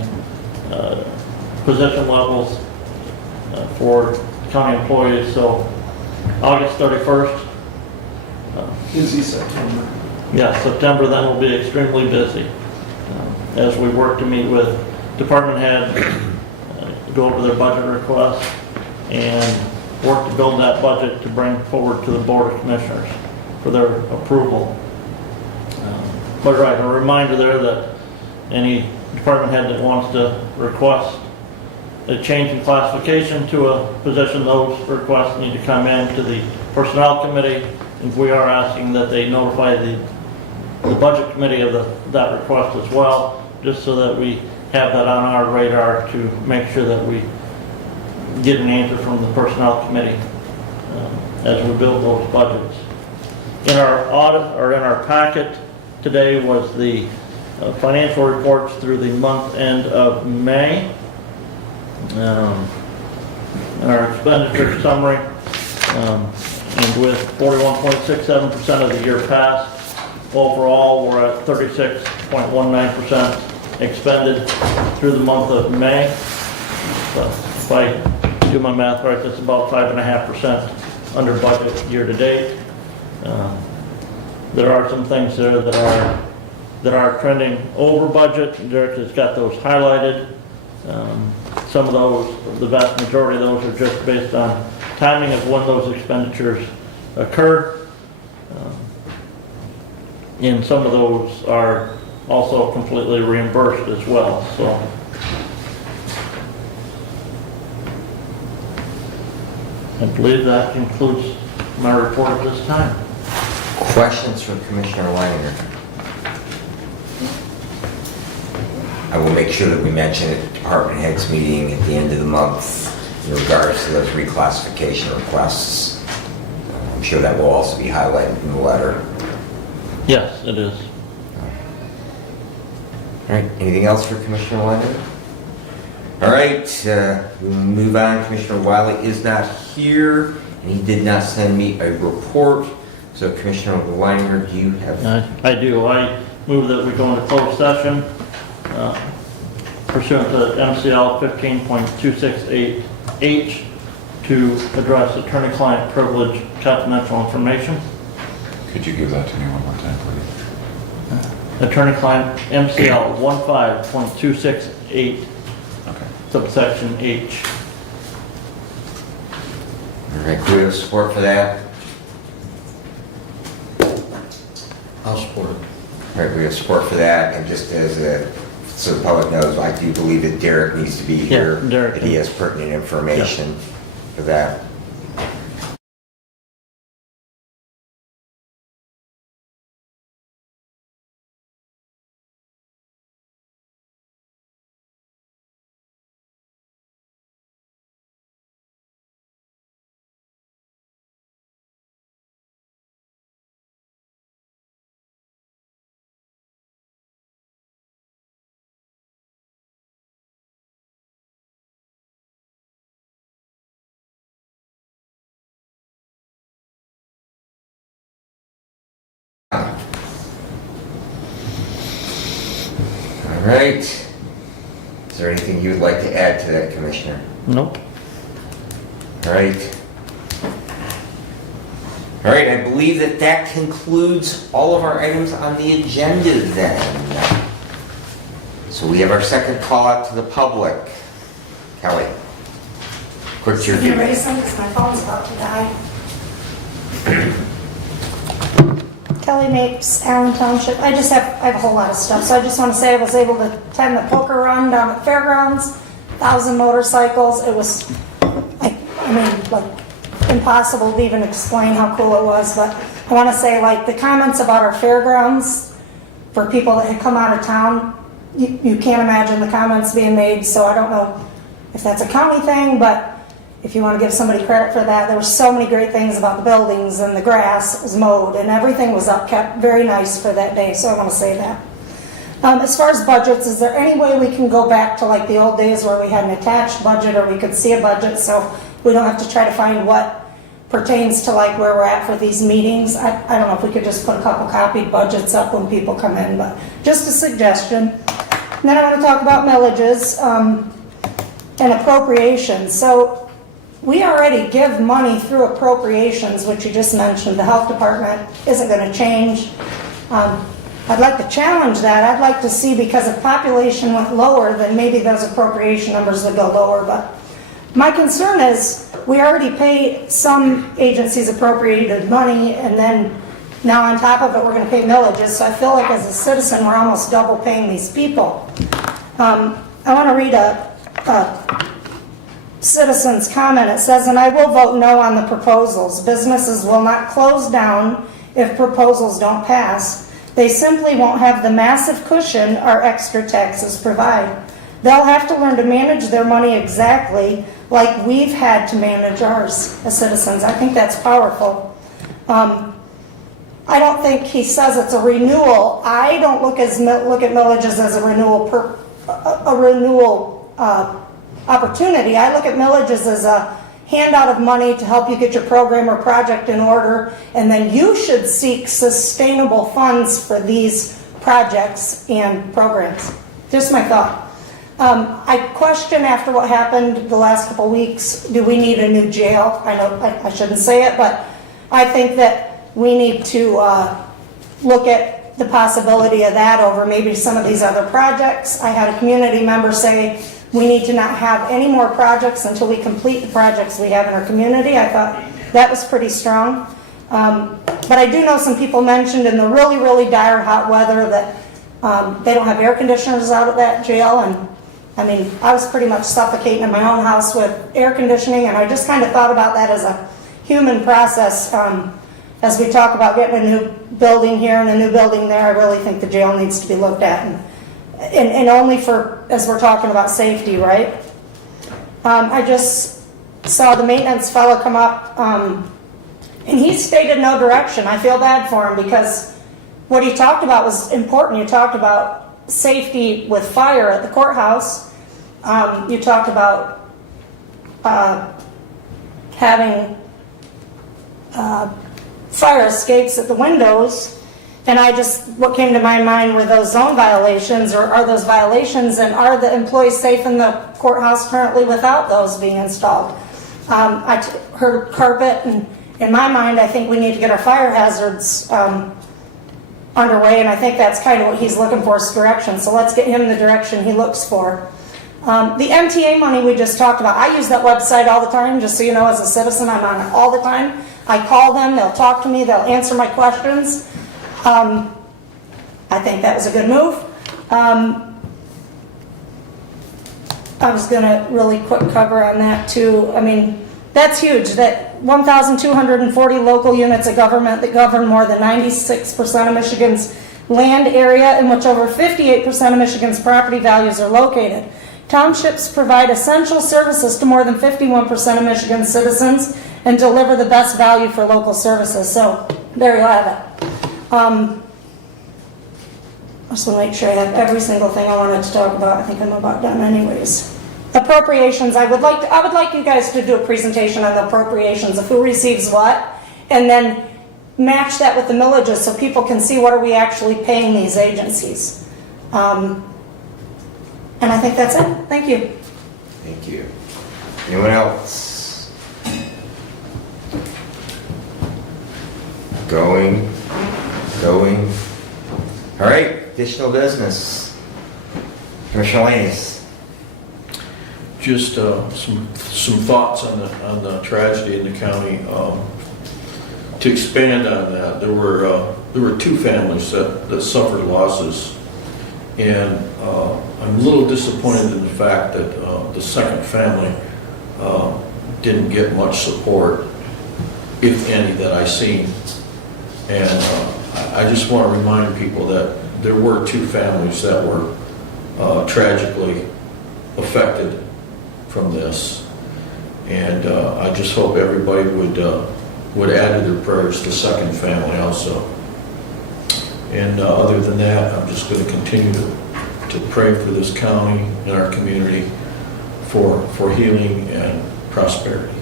position levels for county employees. So August 31st. Busy September. Yeah, September then will be extremely busy as we work to meet with department heads, go over their budget requests, and work to build that budget to bring forward to the Board of Commissioners for their approval. But right, a reminder there that any department head that wants to request a change in classification to a position, those requests need to come in to the personnel committee. And we are asking that they notify the budget committee of that request as well, just so that we have that on our radar to make sure that we get an answer from the personnel committee as we build those budgets. In our audit, or in our packet today, was the financial reports through the month end of May. Our expenditure summary, and with 41.67% of the year passed, overall we're at 36.19% expended through the month of May. So if I do my math right, that's about 5.5% under budget year to date. There are some things there that are trending over budget. Derek has got those highlighted. Some of those, the vast majority of those, are just based on timing of when those expenditures occur. And some of those are also completely reimbursed as well. So I believe that concludes my report at this time. Questions from Commissioner Langer? I will make sure that we mention it at the department heads meeting at the end of the month in regards to those reclassification requests. I'm sure that will also be highlighted in the letter. Yes, it is. All right, anything else for Commissioner Langer? All right, we'll move on. Commissioner Wiley is not here, and he did not send me a report. So Commissioner Langer, do you have? I do. I move that we go into closed session pursuant to MCL 15.268H to address attorney-client privilege confidential information. Could you give that to me one more time, please? Attorney-client MCL 15.268 Okay. subsection H. All right, do we have support for that? I'll support it. All right, we have support for that, and just as so the public knows, I do believe that Derek needs to be here. Yeah, Derek. That he has pertinent information for that. All right. Is there anything you would like to add to that, Commissioner? Nope. All right. All right, I believe that that concludes all of our items on the agenda then. So we have our second call out to the public. Kelly. Quick to your Can you feet. raise them, because my phone's about to die. Kelly Mapes, Allen Township. I have a whole lot of stuff, so I just want to say I was able to attend the poker run down at Fairgrounds, 1,000 motorcycles. It was, like impossible to even explain how cool it was, but I want to say, like, the comments about our fairgrounds for people that had come out of town, you can't imagine the comments being made, so I don't know if that's a county thing, but if you want to give somebody credit for that, there were so many great things about the buildings, and the grass was mowed, and everything was kept very nice for that day, so I want to say that. As far as budgets, is there any way we can go back to like the old days where we had an attached budget, or we could see a budget so we don't have to try to find what pertains to like where we're at for these meetings? I don't know if we could just put a couple copied budgets up when people come in, but just a suggestion. And then I want to talk about millages and appropriations. So we already give money through appropriations, which you just mentioned. The health department isn't going to change. I'd like to challenge that. I'd like to see, because if population went lower, then maybe those appropriation numbers would go lower. But my concern is we already pay some agencies appropriated money, and then now on top of it, we're going to pay millages. So I feel like as a citizen, we're almost double paying these people. I want to read a citizen's comment. It says, and I will vote no on the proposals. Businesses will not close down if proposals don't pass. They simply won't have the massive cushion our extra taxes provide. They'll have to learn to manage their money exactly like we've had to manage ours as citizens. I think that's powerful. I don't think he says it's a renewal. I don't look at millages as a renewal opportunity. I look at millages as a handout of money to help you get your program or project in order, and then you should seek sustainable funds for these projects and programs. Just my thought. I question after what happened the last couple weeks, do we need a new jail? I know I shouldn't say it, but I think that we need to look at the possibility of that over maybe some of these other projects. I had a community member say we need to not have any more projects until we complete the projects we have in our community. I thought that was pretty strong. But I do know some people mentioned in the really, really dire hot weather that they don't have air conditioners out at that jail. And I mean, I was pretty much suffocating in my own house with air conditioning, and I just kind of thought about that as a human process. As we talk about getting a new building here and a new building there, I really think the jail needs to be looked at. And only for, as we're talking about safety, right? I just saw the maintenance fellow come up, and he stated no direction. I feel bad for him because what he talked about was important. You talked about safety with fire at the courthouse. You talked about having fire escapes at the windows. And what came to my mind were those zone violations, or are those violations, and are the employees safe in the courthouse currently without those being installed? I heard carpet, and in my mind, I think we need to get our fire hazards underway, and I think that's kind of what he's looking for, is direction. So let's get him the direction he looks for. The MTA money we just talked about, I use that website all the time, just so you know, as a citizen, I'm on it all the time. I call them, they'll talk to me, they'll answer my questions. I think that was a good move. I was going to really quick cover on that too. I mean, that's huge, that 1,240 local units of government that govern more than 96% of Michigan's land area, in which over 58% of Michigan's property values are located. Townships provide essential services to more than 51% of Michigan's citizens and deliver the best value for local services. So there you have it. I just want to make sure I have every single thing I wanted to talk about. I think I'm about done anyways. Appropriations, I would like you guys to do a presentation on the appropriations of who receives what, and then match that with the millages so people can see what are we actually paying these agencies. And I think that's it. Thank you. Thank you. Anyone else? Going. All right, additional business. Commissioner Lannis. Just some thoughts on the tragedy in the county. To expand on that, there were two families that suffered losses, and I'm a little disappointed in the fact that the second family didn't get much support, if any, that I seen. And I just want to remind people that there were two families that were tragically affected from this, and I just hope everybody would add to their prayers the second family also. And other than that, I'm just going to continue to pray for this county and our community for healing and prosperity.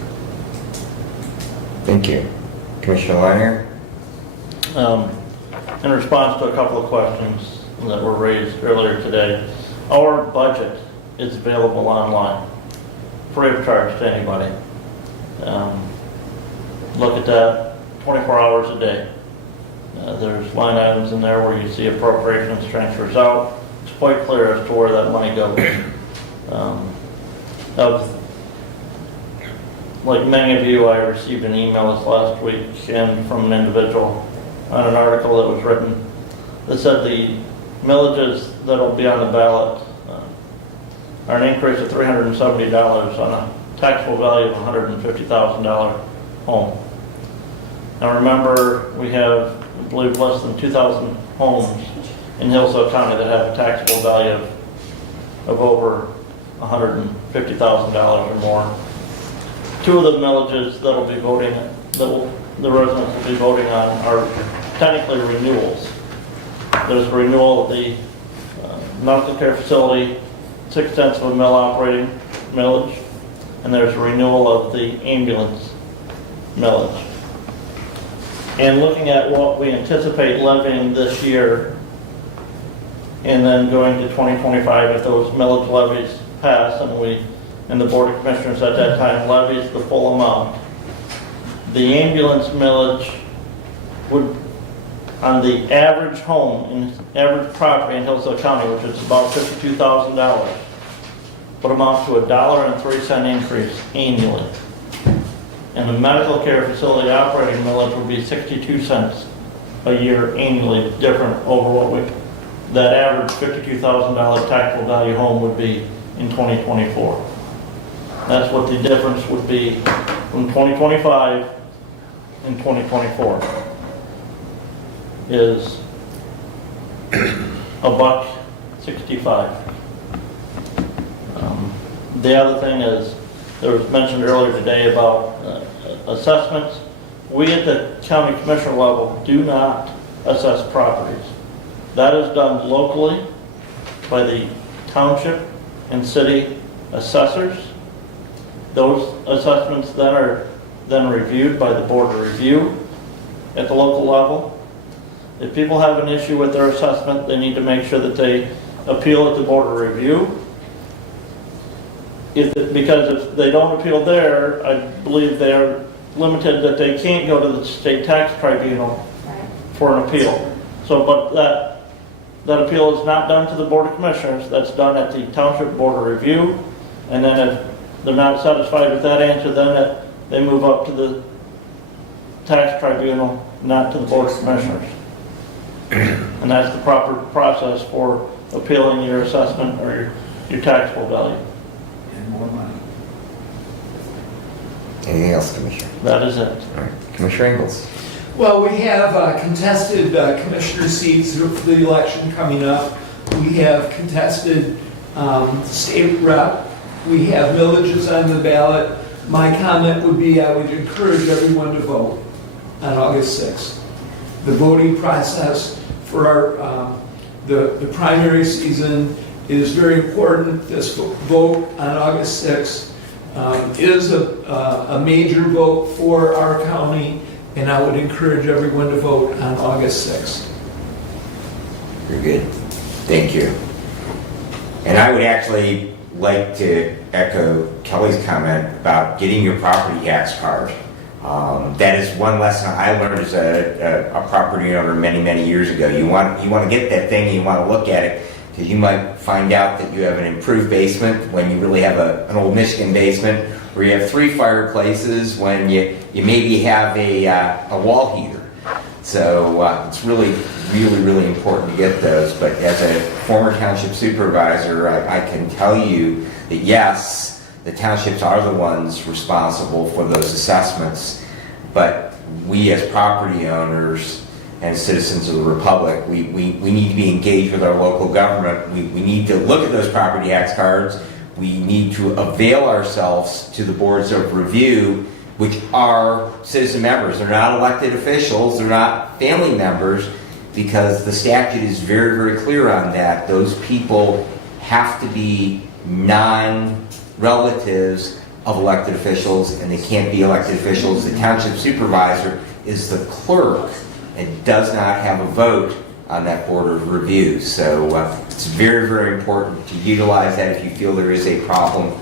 Thank you. Commissioner Liner. In response to a couple of questions that were raised earlier today, our budget is available online, free of charge to anybody. Look at that 24 hours a day. There's line items in there where you see appropriations, transfers out. It's quite clear as to where that money goes. Like many of you, I received an email this last week from an individual on an article that was written that said the millages that will be on the ballot or an increase of $370 on a taxable value of $150,000 home. Now remember, we have, I believe, less than 2,000 homes in Hillsdale County that have a taxable value of over $150,000 or more. Two of the millages that'll be voting, the residents will be voting on are technically renewals. There's a renewal of the medical care facility, 6/10 of a mill operating millage, and there's a renewal of the ambulance millage. And looking at what we anticipate levying this year, and then going to 2025, if those millage levies pass and the Board of Commissioners at that time levies the full amount, the ambulance millage would, on the average home, in average property in Hillsdale County, which is about $52,000, would amount to $1.03 increase annually. And the medical care facility operating millage would be 62 cents a year annually different over what that average $52,000 taxable value home would be in 2024. That's what the difference would be from 2025 and 2024 is $1.65. The other thing is, there was mentioned earlier today about assessments. We at the county commissioner level do not assess properties. That is done locally by the township and city assessors. Those assessments then are reviewed by the board of review at the local level. If people have an issue with their assessment, they need to make sure that they appeal at the board of review. Because if they don't appeal there, I believe they're limited that they can't go to the state tax tribunal for an appeal. So, but that appeal is not done to the Board of Commissioners, that's done at the Township Board of Review, and then if they're not satisfied with that answer, then they move up to the tax tribunal, not to the Board of Commissioners. And that's the proper process for appealing your assessment or your taxable value. And more money. Anything else, Commissioner? That is it. All right. Commissioner Ingles. Well, we have contested commissioner seats for the election coming up. We have contested state rep. We have villages on the ballot. My comment would be I would encourage everyone to vote on August 6th. The voting process for our the primary season is very important. This vote on August 6th is a major vote for our county, and I would encourage everyone to vote on August 6th. Very good. Thank you. And I would actually like to echo Kelly's comment about getting your property tax card. That is one lesson I learned as a property owner many, many years ago. You want to get that thing and you want to look at it, because you might find out that you have an improved basement when you really have an old Michigan basement, or you have 3 fireplaces when you maybe have a wall heater. So it's really, really, really important to get those. But as a former township supervisor, I can tell you that yes, the townships are the ones responsible for those assessments, but we as property owners and citizens of the Republic, we need to be engaged with our local government. We need to look at those property tax cards. We need to avail ourselves to the boards of review, which are citizen members. They're not elected officials, they're not family members, because the statute is very, very clear on that. Those people have to be non-relatives of elected officials, and they can't be elected officials. The township supervisor is the clerk and does not have a vote on that board of review. So it's very, very important to utilize that if you feel there is a problem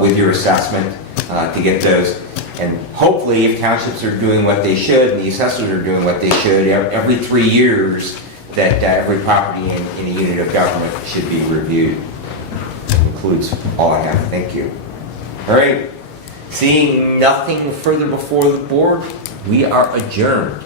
with your assessment, to get those. And hopefully, if townships are doing what they should, and the assessors are doing what they should, every 3 years, that every property in a unit of government should be reviewed. Includes all I have. Thank you. All right. Seeing nothing further before the board, we are adjourned.